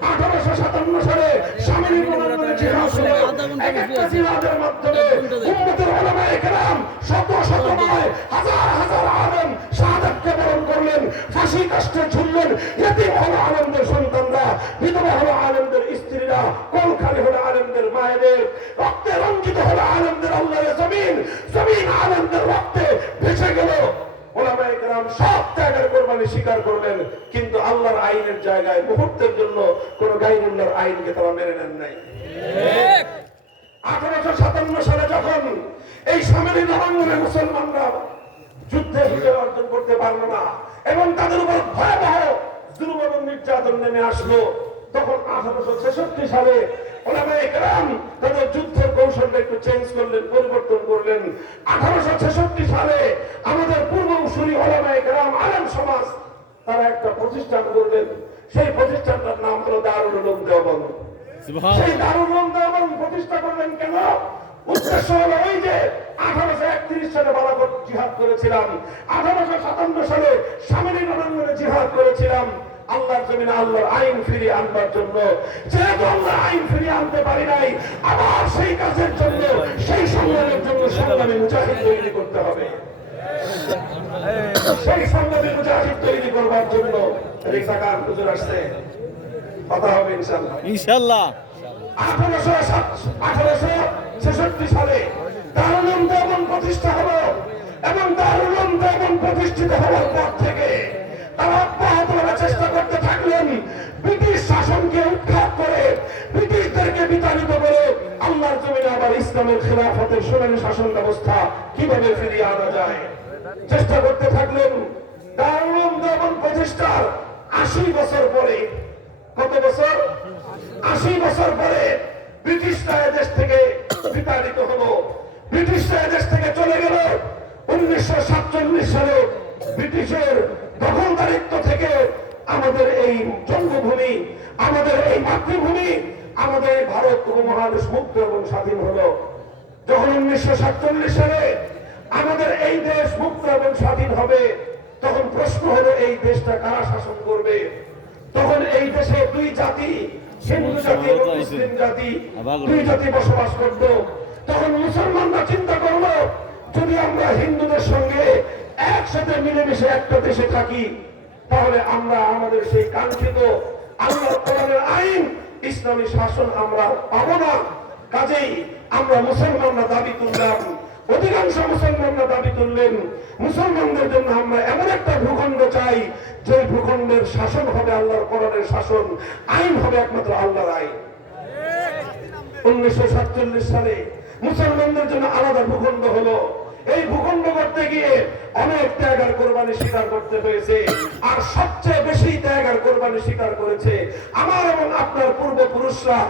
1857 সালে শামিলি প্রবর্তনের জিহাদ হলো। একটা জিহাদের মাধ্যমে উম্মতের উলামায়ে কেরাম শত শত নয় হাজার হাজার আলেম শাহাদাতকে বরণ করলেন, ফাঁসি কাষ্ঠে ঝুললেন, ইতিম হলো আলেমদের কেরাম সব জায়গার কোরবানি স্বীকার করলেন, কিন্তু আল্লাহর আইনের জায়গায় মুহূর্তের জন্য কোন গায়রুল্লাহর আইনকে তারা মেনে নেন নাই। 1857 সালে যখন এই সামনে নবাঙ্গনে মুসলমানরা যুদ্ধে বিজয় অর্জন করতে পারলো না এবং তাদের উপর ভয়াবহ জুলুম এবং নির্যাতন নেমে আসলো, তখন 1866 সালে ওলামায়ে কেরাম তাদের যুদ্ধের কৌশলটা একটু চেঞ্জ করলেন, পরিবর্তন করলেন। 1866 সালে আমাদের পূর্বসূরি ওলামায়ে কেরাম আলেম সমাজ তারা একটা প্রতিষ্ঠান করলেন। সেই প্রতিষ্ঠানটার নাম হলো দারুল উলুম দেওবন্দ। সেই দারুল উলুম দেওবন্দ প্রতিষ্ঠা করলেন কেন? উদ্দেশ্য হলো ওই যে 1831 সালে বালাকোট জিহাদ করেছিলাম, 1857 সালে সামনে রণাঙ্গনে জিহাদ করেছিলাম আল্লাহর জমিনে আল্লাহর আইন ফিরিয়ে আনবার জন্য। যেহেতু আমরা আইন ফিরিয়ে আনতে পারি নাই, আবার সেই কাজের জন্য, সেই সংগ্রামের জন্য সংগ্রামী মুজাহিদ তৈরি করতে হবে। সেই সংগ্রামী মুজাহিদ তৈরি করবার জন্য রেখাকার হুজুর আসছে, কথা হবে ইনশাআল্লাহ। ইনশাআল্লাহ 1866 সালে দারুল উলুম দেওবন্দ প্রতিষ্ঠা হলো এবং দারুল উলুম দেওবন্দ প্রতিষ্ঠিত হওয়ার পর থেকে তারা অব্যাহতভাবে চেষ্টা করতে থাকলেন ব্রিটিশ শাসনকে উৎখাত করে, ব্রিটিশদেরকে বিতাড়িত করে আল্লাহর জমিনে আবার ইসলামের খেলাফতের সোনালী শাসন ব্যবস্থা কিভাবে ফিরিয়ে আনা যায় চেষ্টা করতে থাকলেন। দারুল উলুম দেওবন্দ প্রতিষ্ঠার 80 বছর পরে, কত বছর? 80 বছর পরে ব্রিটিশরা এদেশ থেকে বিতাড়িত হলো, ব্রিটিশরা এদেশ থেকে চলে গেল। 1947 সালে ব্রিটিশের দখলদারিত্ব থেকে আমাদের এই জন্মভূমি, আমাদের এই মাতৃভূমি, আমাদের এই ভারত উপমহাদেশ মুক্ত এবং স্বাধীন হলো। যখন 1947 সালে আমাদের এই দেশ মুক্ত এবং স্বাধীন হবে, তখন প্রশ্ন হলো এই দেশটা কারা শাসন করবে? তখন এই দেশে দুই জাতি, হিন্দু জাতি এবং মুসলিম জাতি, দুই জাতি বসবাস করত। তখন মুসলমানরা চিন্তা করলো, যদি আমরা হিন্দুদের সঙ্গে একসাথে মিলেমিশে একটা দেশে থাকি, তাহলে আমরা আমাদের সেই কাঙ্ক্ষিত আল্লাহর কোরআনের আইন, ইসলামী শাসন আমরা পাবো না। কাজেই আমরা মুসলমানরা দাবি তুললাম, অধিকাংশ মুসলমানরা দাবি তুললেন, মুসলমানদের জন্য আমরা এমন একটা ভূখণ্ড চাই যে ভূখণ্ডের শাসন হবে আল্লাহর কোরআনের শাসন, আইন হবে একমাত্র আল্লাহর আইন। 1947 সালে মুসলমানদের জন্য আলাদা ভূখণ্ড হলো। এই ভূখণ্ড করতে গিয়ে অনেক ত্যাগের কোরবানি স্বীকার করতে হয়েছে, আর সবচেয়ে বেশি ত্যাগের কোরবানি স্বীকার করেছে আমার এবং আপনার পূর্বপুরুষরা।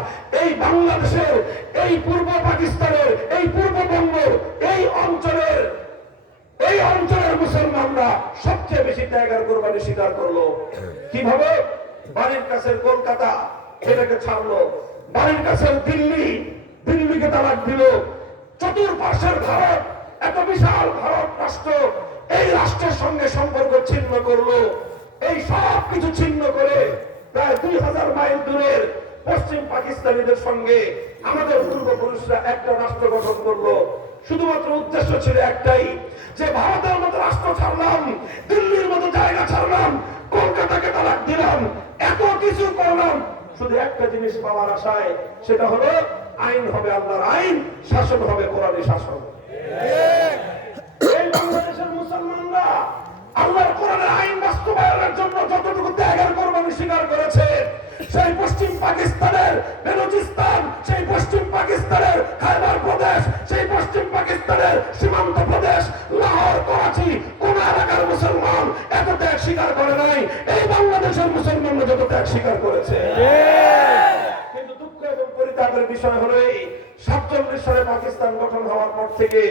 এই বাংলাদেশের, এই পূর্ব পাকিস্তানের, এই পূর্ববঙ্গ, এই অঞ্চলের মুসলমানরা সবচেয়ে বেশি ত্যাগের কোরবানি স্বীকার করলো। কিভাবে? বাড়ির কাছের কলকাতা এটাকে ছাড়লো, বাড়ির কাছের দিল্লিকে তালাক দিল, চতুর্পাশের ভারত, এত বিশাল ভারত রাষ্ট্র, এই রাষ্ট্রের সঙ্গে সম্পর্ক ছিন্ন করলো। এই সব কিছু ছিন্ন করে প্রায় 2000 মাইল দূরের পশ্চিম পাকিস্তানিদের সঙ্গে আমাদের পূর্বপুরুষরা একটা রাষ্ট্র গঠন করলো। শুধুমাত্র উদ্দেশ্য ছিল একটাই, যে ভারতের মতো রাষ্ট্র ছাড়লাম, দিল্লির মতো জায়গা ছাড়লাম, কলকাতাকে তালাক দিলাম, এত কিছু করলাম শুধু একটা জিনিস পাওয়ার আশায়, সেটা হলো আইন হবে আল্লাহর আইন, শাসন হবে কোরআনী শাসন। এই বাংলাদেশের মুসলমানরা আল্লাহর কোরআনের আইন বাস্তবায়নের জন্য যতটুকু ত্যাগের কোরবানি স্বীকার করেছে, সেই পশ্চিম পাকিস্তানের বেলুচিস্তান, সেই পশ্চিম পাকিস্তানের খাইবার প্রদেশ, সেই পশ্চিম পাকিস্তানের সীমান্ত প্রদেশ, লাহোর, করাচি, কোন এলাকার মুসলমান এত ত্যাগ স্বীকার করে নাই এই বাংলাদেশের মুসলমানরা যত ত্যাগ স্বীকার করেছে। কিন্তু দুঃখ এবং পরিতাপের বিষয় হলো এই 47 সালে পাকিস্তান গঠন হওয়ার পর থেকে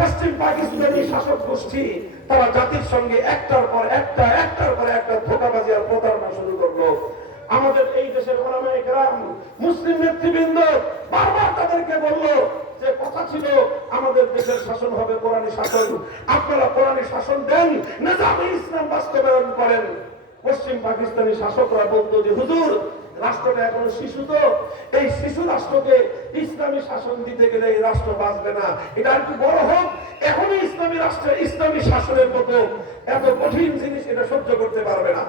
পশ্চিম পাকিস্তানি শাসক গোষ্ঠী তারা জাতির সঙ্গে একটার পর একটা ধোঁকাবাজি আর প্রতারণা শুরু করলো। আমাদের এই দেশের ওলামায়ে কেরাম, মুসলিম নেতৃবৃন্দ বারবার তাদেরকে বললো যে কথা ছিল আমাদের দেশের শাসন হবে কোরআনী শাসন, আপনারা কোরআনী শাসন দেন, নিজামে ইসলাম বাস্তবায়ন করেন। পশ্চিম পাকিস্তানি শাসকরা বলতো যে হুজুর, রাষ্ট্রটা এখন শিশু, তো এই শিশু রাষ্ট্রকে ইসলামী শাসন দিতে গেলে এই রাষ্ট্র বাঁচবে না, এটা একটু বড় হোক, এখনই ইসলামী রাষ্ট্রে ইসলামী শাসনের মতো এত কঠিন জিনিস এটা সহ্য করতে পারবে না।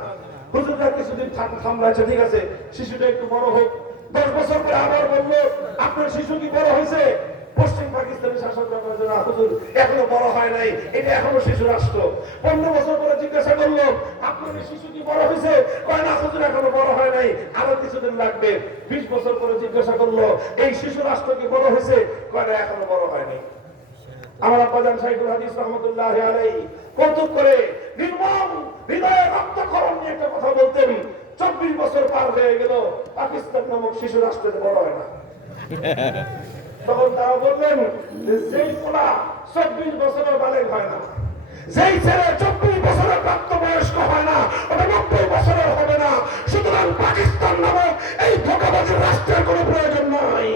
হুজুররা কিছুদিন সামলাচ্ছে, ঠিক আছে, শিশুটা একটু বড় হোক। 10 বছর পরে আবার বললো আপনার শিশু কি বড় হয়েছে? পশ্চিম পাকিস্তানি শাসকরা বলেছে না হুজুর এখনো বড় হয় নাই, এটা এখনো শিশু রাষ্ট্র। 15 বছর পরে জিজ্ঞাসা করলো আপনার শিশু কি বড় হয়েছে? কয় না হুজুর এখনো বড় হয় নাই, আরো কিছুদিন লাগবে। 20 বছর পরে জিজ্ঞাসা করলো এই শিশু রাষ্ট্র কি বড় হয়েছে? কয় না এখনো বড় হয়নি। আমার আব্বাজান শাইখুল হাদিস রাহমাতুল্লাহি আলাইহি কৌতুক করে নির্মম হৃদয়ে রক্তক্ষরণ নিয়ে একটা কথা বলতেন, 24 বছর পার হয়ে গেল পাকিস্তান নামক শিশু রাষ্ট্রে বড় হয় না। তখন তারা বললেন যে যেই পোলা 24 বছরের বালেগ হয় না, যেই ছেলে 24 বছরের প্রাপ্তবয়স্ক হয় না, ওটা 90 বছরের হবে না। সুতরাং পাকিস্তান নামক এই ধোঁকাবাজের রাষ্ট্রের কোনো প্রয়োজন নাই।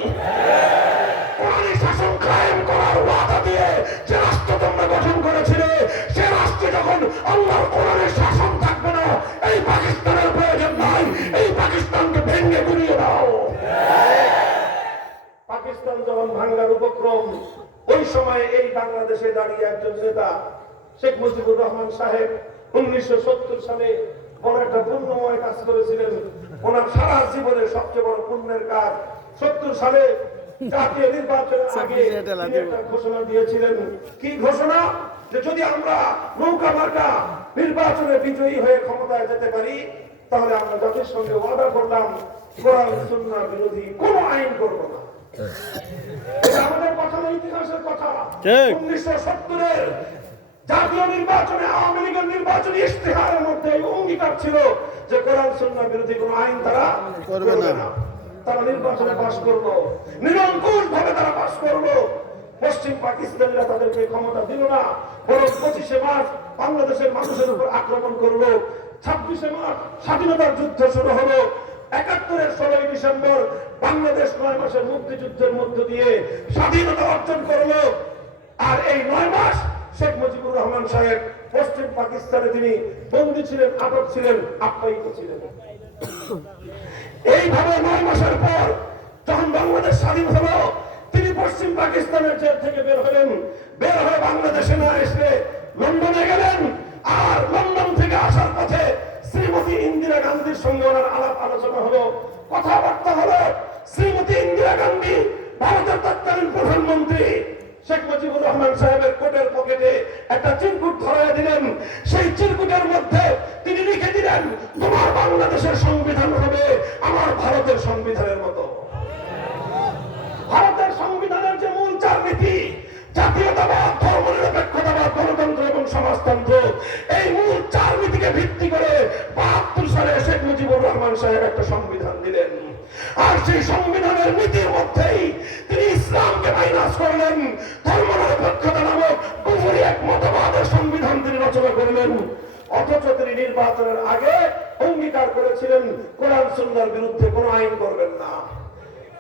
কোরআনী শাসন কায়েম করার ওয়াদা দিয়ে যে রাষ্ট্র তোমরা গঠন করেছিলে, সে রাষ্ট্রে যখন আল্লাহর কোরআনের শাসন থাকবে না, এই পাকিস্তানের প্রয়োজন নাই। এই পাকিস্তানকে ভেঙে গুড়িয়ে দাও। পাকিস্তান যখন ভাঙার উপক্রম, ওই সময় এই বাংলাদেশে দাঁড়িয়ে একজন নেতা শেখ মুজিবুর রহমান সাহেব 1970 সালে বড় একটা পুণ্যময় কাজ করেছিলেন। ওনার সারা জীবনের সবচেয়ে বড় পুণ্যের কাজ 70 সালে জাতীয় নির্বাচনের আগে একটা ঘোষণা দিয়েছিলেন। কি ঘোষণা? যে যদি আমরা নৌকা মার্কা নির্বাচনে বিজয়ী হয়ে ক্ষমতায় যেতে পারি, তাহলে আমরা জাতির সঙ্গে ওয়াদা করলাম কোরআন সুন্নাহ বিরোধী কোনো আইন করব না। আমাদের কথা না, ইতিহাসের কথা। 1970-এর জাতীয় নির্বাচনে আওয়ামী লীগের নির্বাচনী ইশতেহারের মধ্যে অঙ্গীকার ছিল যে কোরআন সুন্নাহ বিরোধী কোনো আইন তারা করবে না। তারা নির্বাচনে পাশ করলো, নিরঙ্কুশ ভাবে তারা পাশ করলো। পশ্চিম পাকিস্তানিরা তাদেরকে ক্ষমতা দিল না, বরং 25শে মার্চ বাংলাদেশের মানুষের উপর আক্রমণ করলো। 26শে মার্চ স্বাধীনতার যুদ্ধ শুরু হলো। 71-এর 16ই ডিসেম্বর বাংলাদেশ 9 মাসের মুক্তিযুদ্ধের মধ্য দিয়ে স্বাধীনতা অর্জন করলো। আর এই 9 মাস শেখ মুজিবুর রহমান সাহেব পশ্চিম পাকিস্তানে তিনি বন্দী ছিলেন, আটক ছিলেন, আপ্যায়িত ছিলেন। এইভাবে 9 মাসের পর যখন বাংলাদেশ স্বাধীন হলো, তিনি পশ্চিম পাকিস্তানের জেল থেকে বের হলেন। বের হয়ে বাংলাদেশে না এসে লন্ডনে গেলেন। আর লন্ডন থেকে আসার পথে শ্রীমতী ইন্দিরা গান্ধীর সঙ্গে ওনার আলাপ আলোচনা হলো, কথাবার্তা হলো। শ্রীমতী ইন্দিরা গান্ধী ভারতের তৎকালীন প্রধানমন্ত্রী শেখ মুজিবুর রহমান সাহেবের কোটের পকেটে একটা চিরকুট ধরায় দিলেন। সেই চিরকুটের মধ্যে তিনি লিখে দিলেন, তোমার বাংলাদেশের সংবিধান হবে আমার ভারতের সংবিধানের মতো। ভারতের সংবিধানের যে মূল 4 নীতি, জাতীয়তাবাদ, ধর্মনিরপেক্ষতাবাদ, গণতন্ত্র এবং সমাজতন্ত্র, এই মূল 4 নীতিকে ভিত্তি করে 72 সালে শেখ মুজিবুর রহমান সাহেব একটা সংবিধান দিলেন। আর সেই সংবিধানের নীতির মধ্যেই তিনি ইসলামকে মাইনাস করলেন। ধর্মনিরপেক্ষতা নামক কুফরি এক মতবাদের সংবিধান তিনি রচনা করলেন। অথচ তিনি নির্বাচনের আগে অঙ্গীকার করেছিলেন কোরআন সুন্নাহর বিরুদ্ধে কোনো আইন করবেন না।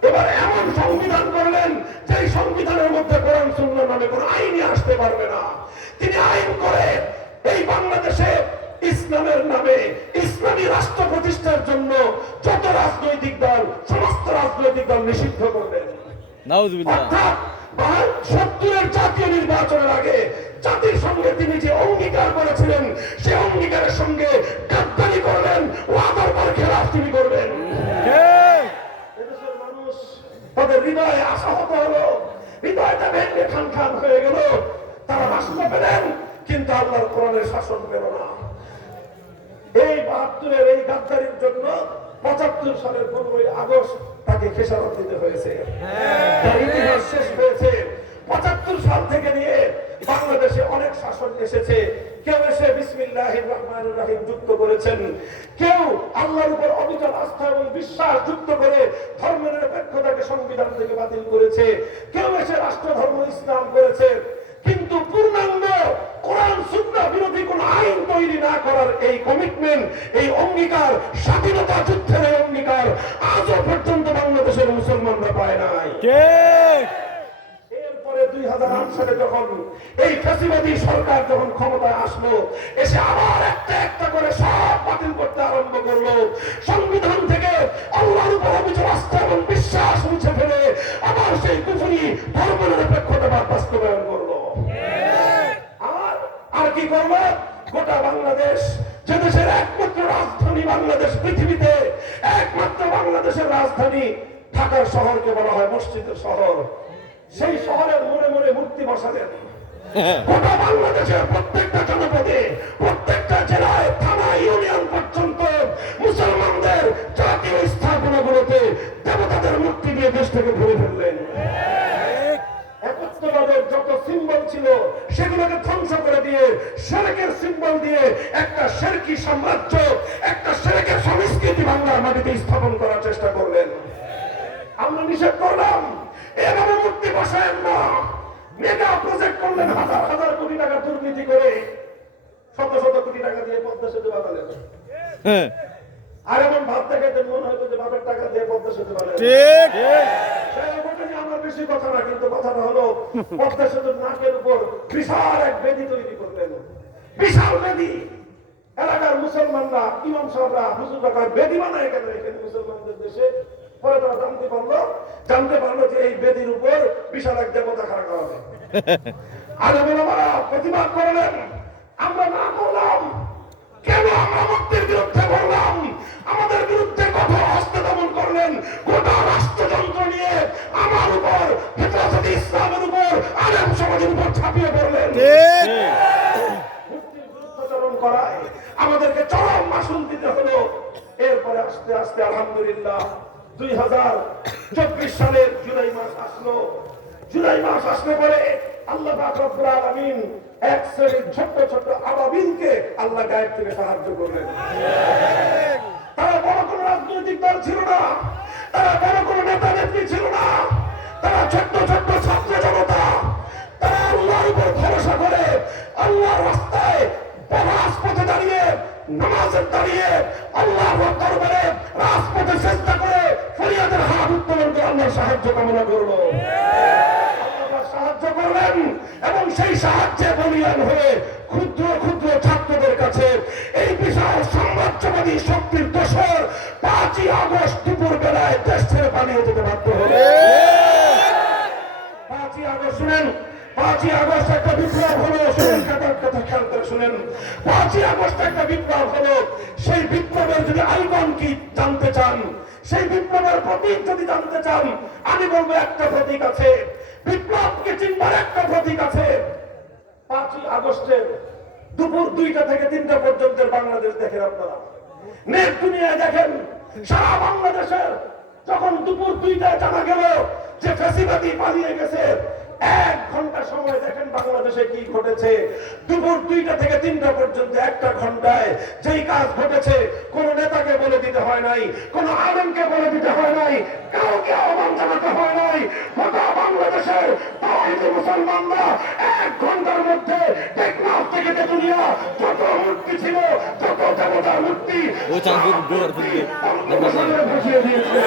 এবার এমন সংবিধান করলেন যে সংবিধানের মধ্যে কোরআন সুন্নাহ নামে কোনো আইনই আসতে পারবে না। তিনি আইন করে এই বাংলাদেশে ইসলামের নামে ইসলামী রাষ্ট্র প্রতিষ্ঠার জন্য যত রাজনৈতিক দল, সমস্ত রাজনৈতিক দল নিষিদ্ধ করলেন। অর্থাৎ 70-এর জাতীয় নির্বাচনের আগে জাতির সঙ্গে তিনি যে অঙ্গীকার করেছিলেন, সে অঙ্গীকারের সঙ্গে গাদ্দারি করলেন, ওয়াদার পর খেলাফ তিনি করবেন। এদেশের মানুষ তাদের হৃদয়ে আশাহত হলো, হৃদয়টা ভেঙে খান খান হয়ে গেল। তারা রাষ্ট্র পেলেন, কিন্তু আল্লাহর কোরআনের শাসন পেল না। এই 72-এর এই গাদ্দারির জন্য 75 সালের 15ই আগস্ট তাকে খেসারত দিতে হয়েছে। তার ইতিহাস শেষ হয়েছে। 75 সাল থেকে নিয়ে বাংলাদেশে অনেক শাসন এসেছে। কেউ এসে বিসমিল্লাহির রহমানির রহিম যুক্ত করেছেন, কেউ আল্লাহর উপর অবিচল আস্থা এবং বিশ্বাস যুক্ত করে ধর্মনিরপেক্ষতাকে সংবিধান থেকে বাতিল করেছে, কেউ এসে রাষ্ট্র ধর্ম ইসলাম করেছে। কিন্তু পূর্ণাঙ্গ কোরআন সুন্নাহ বিরোধী কোন আইন তৈরি না করার এই কমিটমেন্ট, এই অঙ্গীকার, স্বাধীনতা যুদ্ধের এই অঙ্গীকার আজও পর্যন্ত বাংলাদেশের মুসলমানরা পায় নাই। এরপরে 2008 সালে যখন এই ফ্যাসিবাদী সরকার যখন ক্ষমতায় আসলো, এসে আবার একটা একটা করে সব বাতিল করতে আরম্ভ করলো। সংবিধান থেকে আল্লাহর উপর অবিচল আস্থা এবং বিশ্বাস মুছে ফেলে আবার সেই কুফরি ধর্মনিরপেক্ষতাবাদ বাস্তবায়ন করলো। আর কি করলো? গোটা বাংলাদেশ, যে দেশের একমাত্র রাজধানী বাংলাদেশ, পৃথিবীতে একমাত্র বাংলাদেশের রাজধানী ঢাকার শহরকে বলা হয় মসজিদের শহর। সেই শহরের মোড়ে মোড়ে মূর্তি বসালেন। গোটা বাংলাদেশের প্রত্যেকটা জনপদে, প্রত্যেকটা জেলায়, থানা, ইউনিয়ন পর্যন্ত মুসলমানদের জাতীয় স্থাপনাগুলোতে দেবতাদের মূর্তি দিয়ে দেশটাকে ভরে ফেললেন। একত্ববাদের যত সিম্বল ছিল সেগুলোকে ধ্বংস করে দিয়ে শিরকের সিম্বল দিয়ে একটা শিরকি সাম্রাজ্য, একটা শিরকের সংস্কৃতি বাংলার মাটিতে স্থাপন করার চেষ্টা করলেন। আমরা নিষেধ করলাম, এভাবে মূর্তি বসায়েন না। মেগা প্রজেক্ট করলেন, হাজার হাজার কোটি টাকা দুর্নীতি করে, শত শত কোটি টাকা দিয়ে পদ্মা সেতু বানালেন। আর এমন ভাব দেখাইতেন মনে হতো যে বাপের টাকা দিয়ে পদ্মা সেতু বানালেন। আমার বেশি কথা না, কিন্তু কথাটা হলো পদ্মা সেতুর নাকের উপর বিশাল এক বেদি তৈরি করলেন। বিশাল বেদি। এলাকার মুসলমানরা, ইমাম সাহেবরা, হুজুররা বেদি বানায় কেন এখানে মুসলমানদের দেশে? পরে তারা জানতে পারলো যে এই বেদির উপর বিশাল এক দেবতা খাড়া করা হবে। আলেমেরা প্রতিবাদ করলেন, আমরা না করলাম কেন? আমরা মুক্তির বিরুদ্ধে বললাম, আমাদের বিরুদ্ধে কঠোর হস্তে দমন করলেন। গোটা রাষ্ট্রযন্ত্র নিয়ে আমার উপর, হেফাজতে ইসলামের উপর, আলেম সমাজের উপর ঝাঁপিয়ে পড়লেন। মুক্তির বিরুদ্ধাচরণ করায় আমাদেরকে চরম মাসুল দিতে হলো। এরপরে আস্তে আস্তে আলহামদুলিল্লাহ 2024 সালের জুলাই মাস আসলো। জুলাই মাস আসলে পরে আল্লাহ পাক রব্বুল আলামিন এক শ্রেণীর ছোট্ট ছোট্ট আবাবিলকে আল্লাহ গায়েব থেকে সাহায্য করলেন। তারা বড় কোনো রাজনৈতিক দল ছিল না, তারা বড় কোনো নেতা নেত্রী ছিল না, তারা ছোট্ট ছোট্ট ছাত্র জনতা। তারা আল্লাহর উপর ভরসা করে আল্লাহর রাস্তায় রাজপথে দাঁড়িয়ে, নামাজের দাঁড়িয়ে, আল্লাহর দরবারে রাজপথে চেষ্টা করে ফরিয়াদের হাত উত্তোলন করে আল্লাহর সাহায্য কামনা করলো। সাহায্য করলেন এবং সেই সাহায্যে বলিয়ান হয়ে ক্ষুদ্র ক্ষুদ্র ছাত্রদের কাছে এই বিশাল সাম্রাজ্যবাদী শক্তির দোসর 5ই আগস্ট দুপুর বেলায় দেশ ছেড়ে পালিয়ে যেতে বাধ্য হলো। 5ই আগস্ট শুনেন, 5ই আগস্ট একটা বিপ্লব হলো। শুনেন, কথা খেয়াল করে শুনেন, 5ই আগস্ট একটা বিপ্লব হলো। সেই বিপ্লবের যদি আইকন কি জানতে চান, সেই বিপ্লবের প্রতীক যদি জানতে চান, আমি বলবো একটা প্রতীক আছে। বিপ্লবকে চিনবার একটা প্রতীক আছে। 5ই আগস্টের দুপুর 2টা থেকে 3টা পর্যন্ত বাংলাদেশ দেখেন আপনারা, নেট দুনিয়ায় দেখেন। সারা বাংলাদেশের যখন দুপুর 2টায় জানা গেল যে ফ্যাসিবাদী পালিয়ে গেছে, 1 ঘন্টা সময় দেখেন বাংলাদেশে কি ঘটেছে। দুপুর 2টা থেকে 3টা পর্যন্ত একটা ঘন্টায় যেই কাজ ঘটেছে, কোন নেতাকে বলে দিতে হয় নাই, কোন আলেমকে বলে দিতে হয় নাই, কাউকে আহ্বান জানাতে হয় নাই। গোটা বাংলাদেশের তাওহীদি মুসলমানরা 1 ঘন্টার মধ্যে টেকনাফ থেকে তেতুলিয়া যত মূর্তি ছিল, যত দেবতার মূর্তি বসিয়ে দিয়েছে।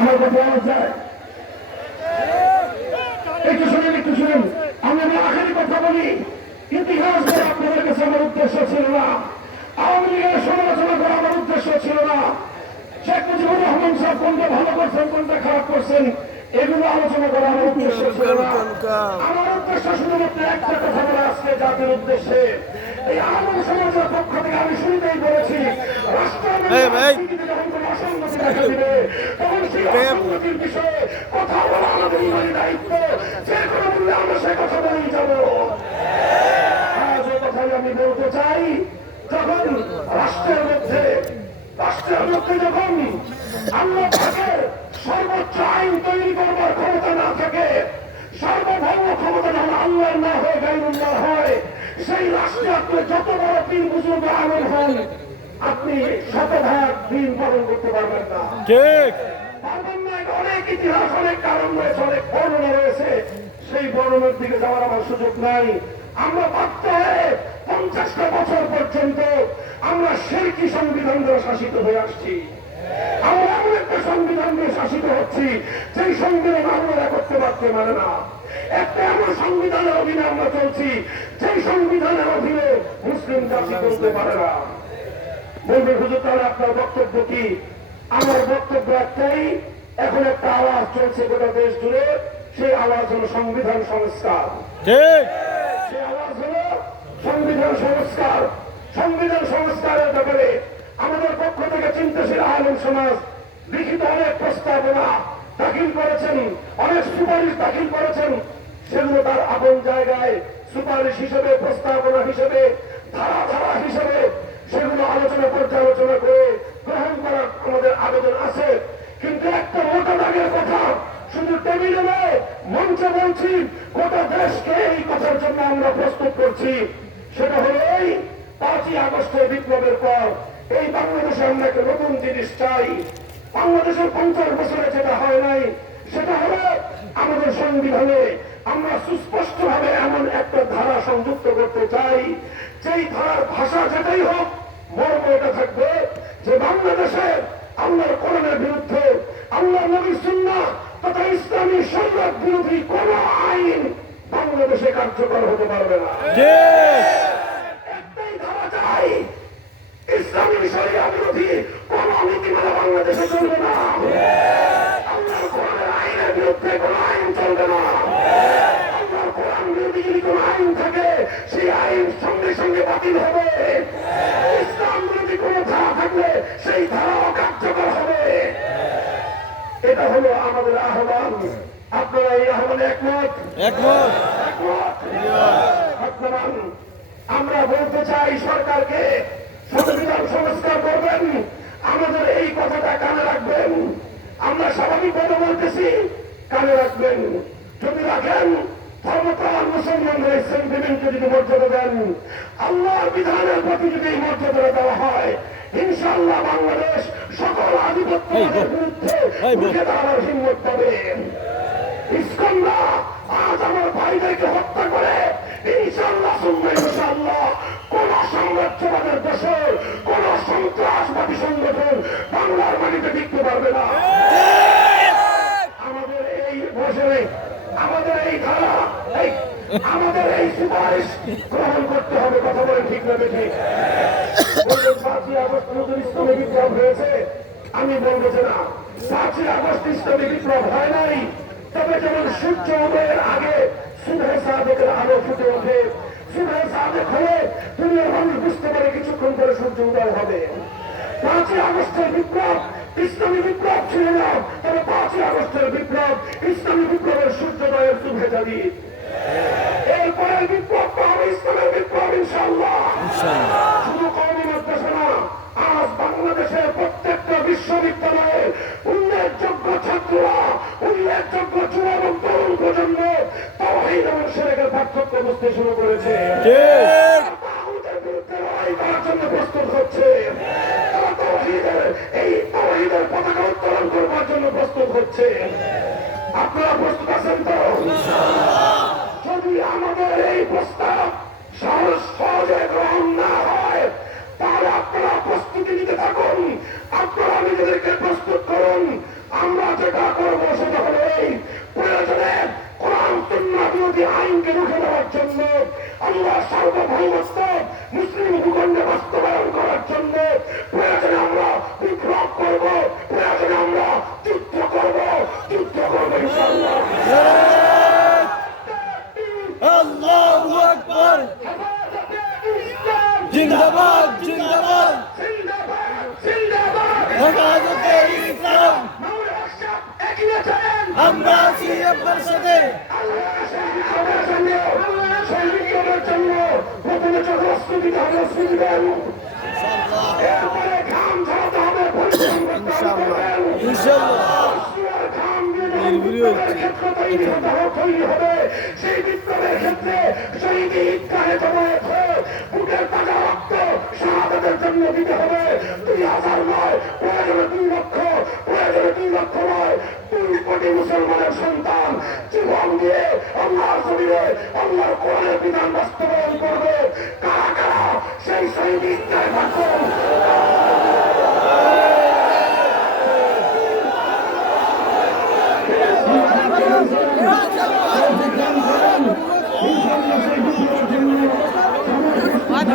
আমার কথা যায় একটু শুনেন, আমরা আখেরি কথা বলি। ইতিহাস করা আপনাদের কাছে আমার উদ্দেশ্য ছিল না, আওয়ামী লীগের সমালোচনা করা আমার উদ্দেশ্য ছিল না, শেখ মুজিবুর রহমান সাহেব কোনটা ভালো করছেন কোনটা খারাপ করছেন এগুলো আলোচনা করা আমার উদ্দেশ্য ছিল না। আমার উদ্দেশ্য শুধুমাত্র একটা কথা বলা, আজকে জাতির উদ্দেশ্যে এই আলেম সমাজের পক্ষ থেকে আমি শুরুতেই বলেছি, রাষ্ট্রের যখন কোনো অসঙ্গতি দেখা দিবে তখন সেই অসঙ্গতির বিষয়ে কথা বলা আমাদের ইমানি দায়িত্ব। যে কোনো মূল্যে আমরা সে কথা বলেই যাবো। আজ ওই কথাই আমি বলতে চাই, যখন রাষ্ট্রের মধ্যে যখন আল্লাহ থাকে সর্বোচ্চ আইন তৈরি করবার ক্ষমতা না থাকে, সার্বভৌম ক্ষমতা যখন আল্লাহর না হয়, গায়রুল্লাহ হয়, সেই রাষ্ট্রে আপনি যত বড় পীর বুজুর্গ আলেম হন, আপনি শতভাগ দিন পালন করতে পারবেন না। ঠিক পারবেন না। অনেক ইতিহাস, অনেক কারণ রয়েছে, অনেক বর্ণনা রয়েছে, সেই বর্ণনার দিকে যাওয়ার আমার সুযোগ নাই। আমরা বাধ্য হয়ে 50টা বছর পর্যন্ত আমরা শিরকি সংবিধান দ্বারা শাসিত হয়ে আসছি। আমরা এমন একটা সংবিধান দিয়ে শাসিত হচ্ছি যেই সংবিধান আমরা করতে পারতে পারে না। একটা এমন সংবিধানের অধীনে আমরা চলছি যেই সংবিধানের অধীনে মুসলিম জাতি চলতে পারে না। বলবে হুজুর তাহলে আপনার বক্তব্য কি? আমার বক্তব্য একটাই, এখন একটা আওয়াজ চলছে গোটা দেশ জুড়ে, সেই আওয়াজ হলো সংবিধান সংস্কার। সেই আওয়াজ হলো সংবিধান সংস্কার। সংবিধান সংস্কারের ব্যাপারে আমাদের পক্ষ থেকে চিন্তাশীল আলেম সমাজ লিখিত অনেক প্রস্তাবনা দাখিল করেছেন, অনেক সুপারিশ দাখিল করেছেন। সেগুলো তার আপন জায়গায় সুপারিশ হিসেবে, প্রস্তাবনা হিসেবে, ধারা ধারা হিসেবে সেগুলো আলোচনা পর্যালোচনা করে গ্রহণ করার আমাদের আবেদন আছে। কিন্তু একটা মোটা দাগের কথা শুধু টেবিলে নয়, মঞ্চে বলছি, গোটা দেশকে এই কথার জন্য আমরা প্রস্তুত করছি। সেটা হলো এই 5ই আগস্টের বিপ্লবের পর এই বাংলাদেশে আমরা একটা নতুন জিনিস চাই। বাংলাদেশের 50 বছরে যেটা হয় নাই, সেটা হলো আমাদের সংবিধানে আমরা সুস্পষ্ট ভাবে এমন একটা ধারা সংযুক্ত করতে চাই, যেই ধারার ভাষা যেটাই হোক, মর্ম এটা থাকবে যে বাংলাদেশে আল্লাহর কোরআনের বিরুদ্ধে, আল্লাহর নবীর সুন্নাহ তথা ইসলামী শরীয়ত বিরোধী কোন আইন বাংলাদেশে কার্যকর হতে পারবে না। একটাই ধারা চাই, ইসলামী শরীয়ত বিরোধী কোন নীতিমালা বাংলাদেশে চলবে না। আল্লাহর কোরআনের আইনের বিরুদ্ধে কোন আইন চলবে না। আল্লাহর কোরআন বিরোধী যদি কোন আইন থাকে, সেই আইন সঙ্গে সঙ্গে বাতিল হবে। ইসলাম বিরোধী কোন ধারা থাকলে সেই ধারাও কার্যকর হবে। এটা হলো আমাদের আহ্বান। আপনারা এই আহ্বানে একমত? বর্তমান আমরা বলতে চাই সরকারকে, সংবিধান সংস্কার করবেন, আমাদের এই কথাটা কানে রাখবেন। আমরা স্বাভাবিকভাবে বলতেছি, কানে রাখবেন। যদি রাখেন, ধর্মপ্রাণ মুসলমানদের ইসলাম বিধানকে যদি মর্যাদা দেন, আল্লাহর বিধানের প্রতি যদি এই মর্যাদা দেওয়া হয়, ইনশাআল্লাহ বাংলাদেশ সকল আধিপত্যের বিরুদ্ধে রুখে দাঁড়ানোর হিম্মত পাবে। ইসকন্দা আজ আমার ভাইদেরকে হত্যা করে ইনশাআল্লাহ ইনশাআল্লাহ কোন সাম্রাজ্যবাদের দেশের কোন সন্ত্রাসবাদী সংগঠন বাংলার মাটিতে টিকতে পারবে না। আমাদের এই বছরে আমাদের এই ধারা, আমাদের এই সুপারিশ গ্রহণ করতে হবে। কথা বলেন ঠিক না বেঠিক? 5ই আগস্ট নতুন ইসলামী বিপ্লব হয়েছে, আমি বলবো যে না, 5ই আগস্ট ইসলামী বিপ্লব হয় নাই। তবে যেমন সূর্য উদয়ের আগে সুবহে সাদেকের আলো ফুটে ওঠে, সুবহে সাদেক হলে দুনিয়ার মানুষ বুঝতে পারে কিছুক্ষণ পরে সূর্য উদয় হবে। 5ই আগস্টের বিপ্লব ইসলামী বিপ্লব ছিল না, তবে 5ই আগস্টের বিপ্লব ইসলামী বিপ্লবের সূর্যোদয়ের শুভে জানি। এরপরের বিপ্লব হবে ইসলামের বিপ্লব ইনশাআল্লাহ। শুধু কওমি মাদ্রাসা না, আজ বাংলাদেশের প্রত্যেকটা বিশ্ববিদ্যালয়ে উল্লেখযোগ্য ছাত্ররা, উল্লেখযোগ্য যুব এবং তরুণ প্রজন্ম তাওহীদ এবং শিরকের পার্থক্য বুঝতে শুরু করেছে। তাগুতের বিরুদ্ধে লড়াই করার জন্য প্রস্তুত হচ্ছে। তারা তাওহীদের পতাকা উত্তোলন করবার জন্য প্রস্তুত হচ্ছে। আপনারা প্রস্তুত আছেন তো? যদি আমাদের এই প্রস্তাব সহজে গ্রহণ না হয়, তাহলে আপনারা প্রস্তুতি নিতে থাকুন, আপনারা নিজেদেরকে প্রস্তুত করুন। আমরা যেটা করবো সেটা হলো এই, প্রয়োজনে কোরআন সুন্নাহ বিরোধী আইনকে রুখে দেওয়ার জন্য, আল্লাহ সার্বভৌমত্ব মুসলিম ভূখণ্ডে বাস্তবায়ন করার জন্য প্রয়োজনে আমরা বিপ্লব করব, প্রয়োজনে আমরা যুদ্ধ করব ইনশাআল্লাহ। আল্লাহু আকবার, জিন্দাবাদ জিন্দাবাদ, হেফাজতে ইসলাম, আমরা আছি আপনার সাথে। প্রথমে যখন অস্ত্র দিতে হবে অস্ত্র দিবেন, এরপরে ঘাম ঝরাতে হবে পরিশ্রম করতে হবে, তৈরি হবে। সেই বিপ্লবের ক্ষেত্রে শহীদ ঈদগাহে জমায়েত হয়ে বুকের তাজা রক্ত শাহাদাতের জন্য দিতে হবে। 2000 নয়, প্রয়োজনে 2 লক্ষ, প্রয়োজনে 2 লক্ষ নয়, 2 কোটি মুসলমানের সন্তান জীবন দিয়ে আল্লাহর জমিনে আল্লাহর কোরআনের বিধান বাস্তবায়ন করবে। কারা কারা সেই শহীদ ঈদগাহে থাকবেন?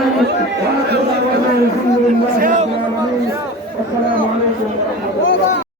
আসসালামু আলাইকুম ওয়া রাহমাতুল্লাহ।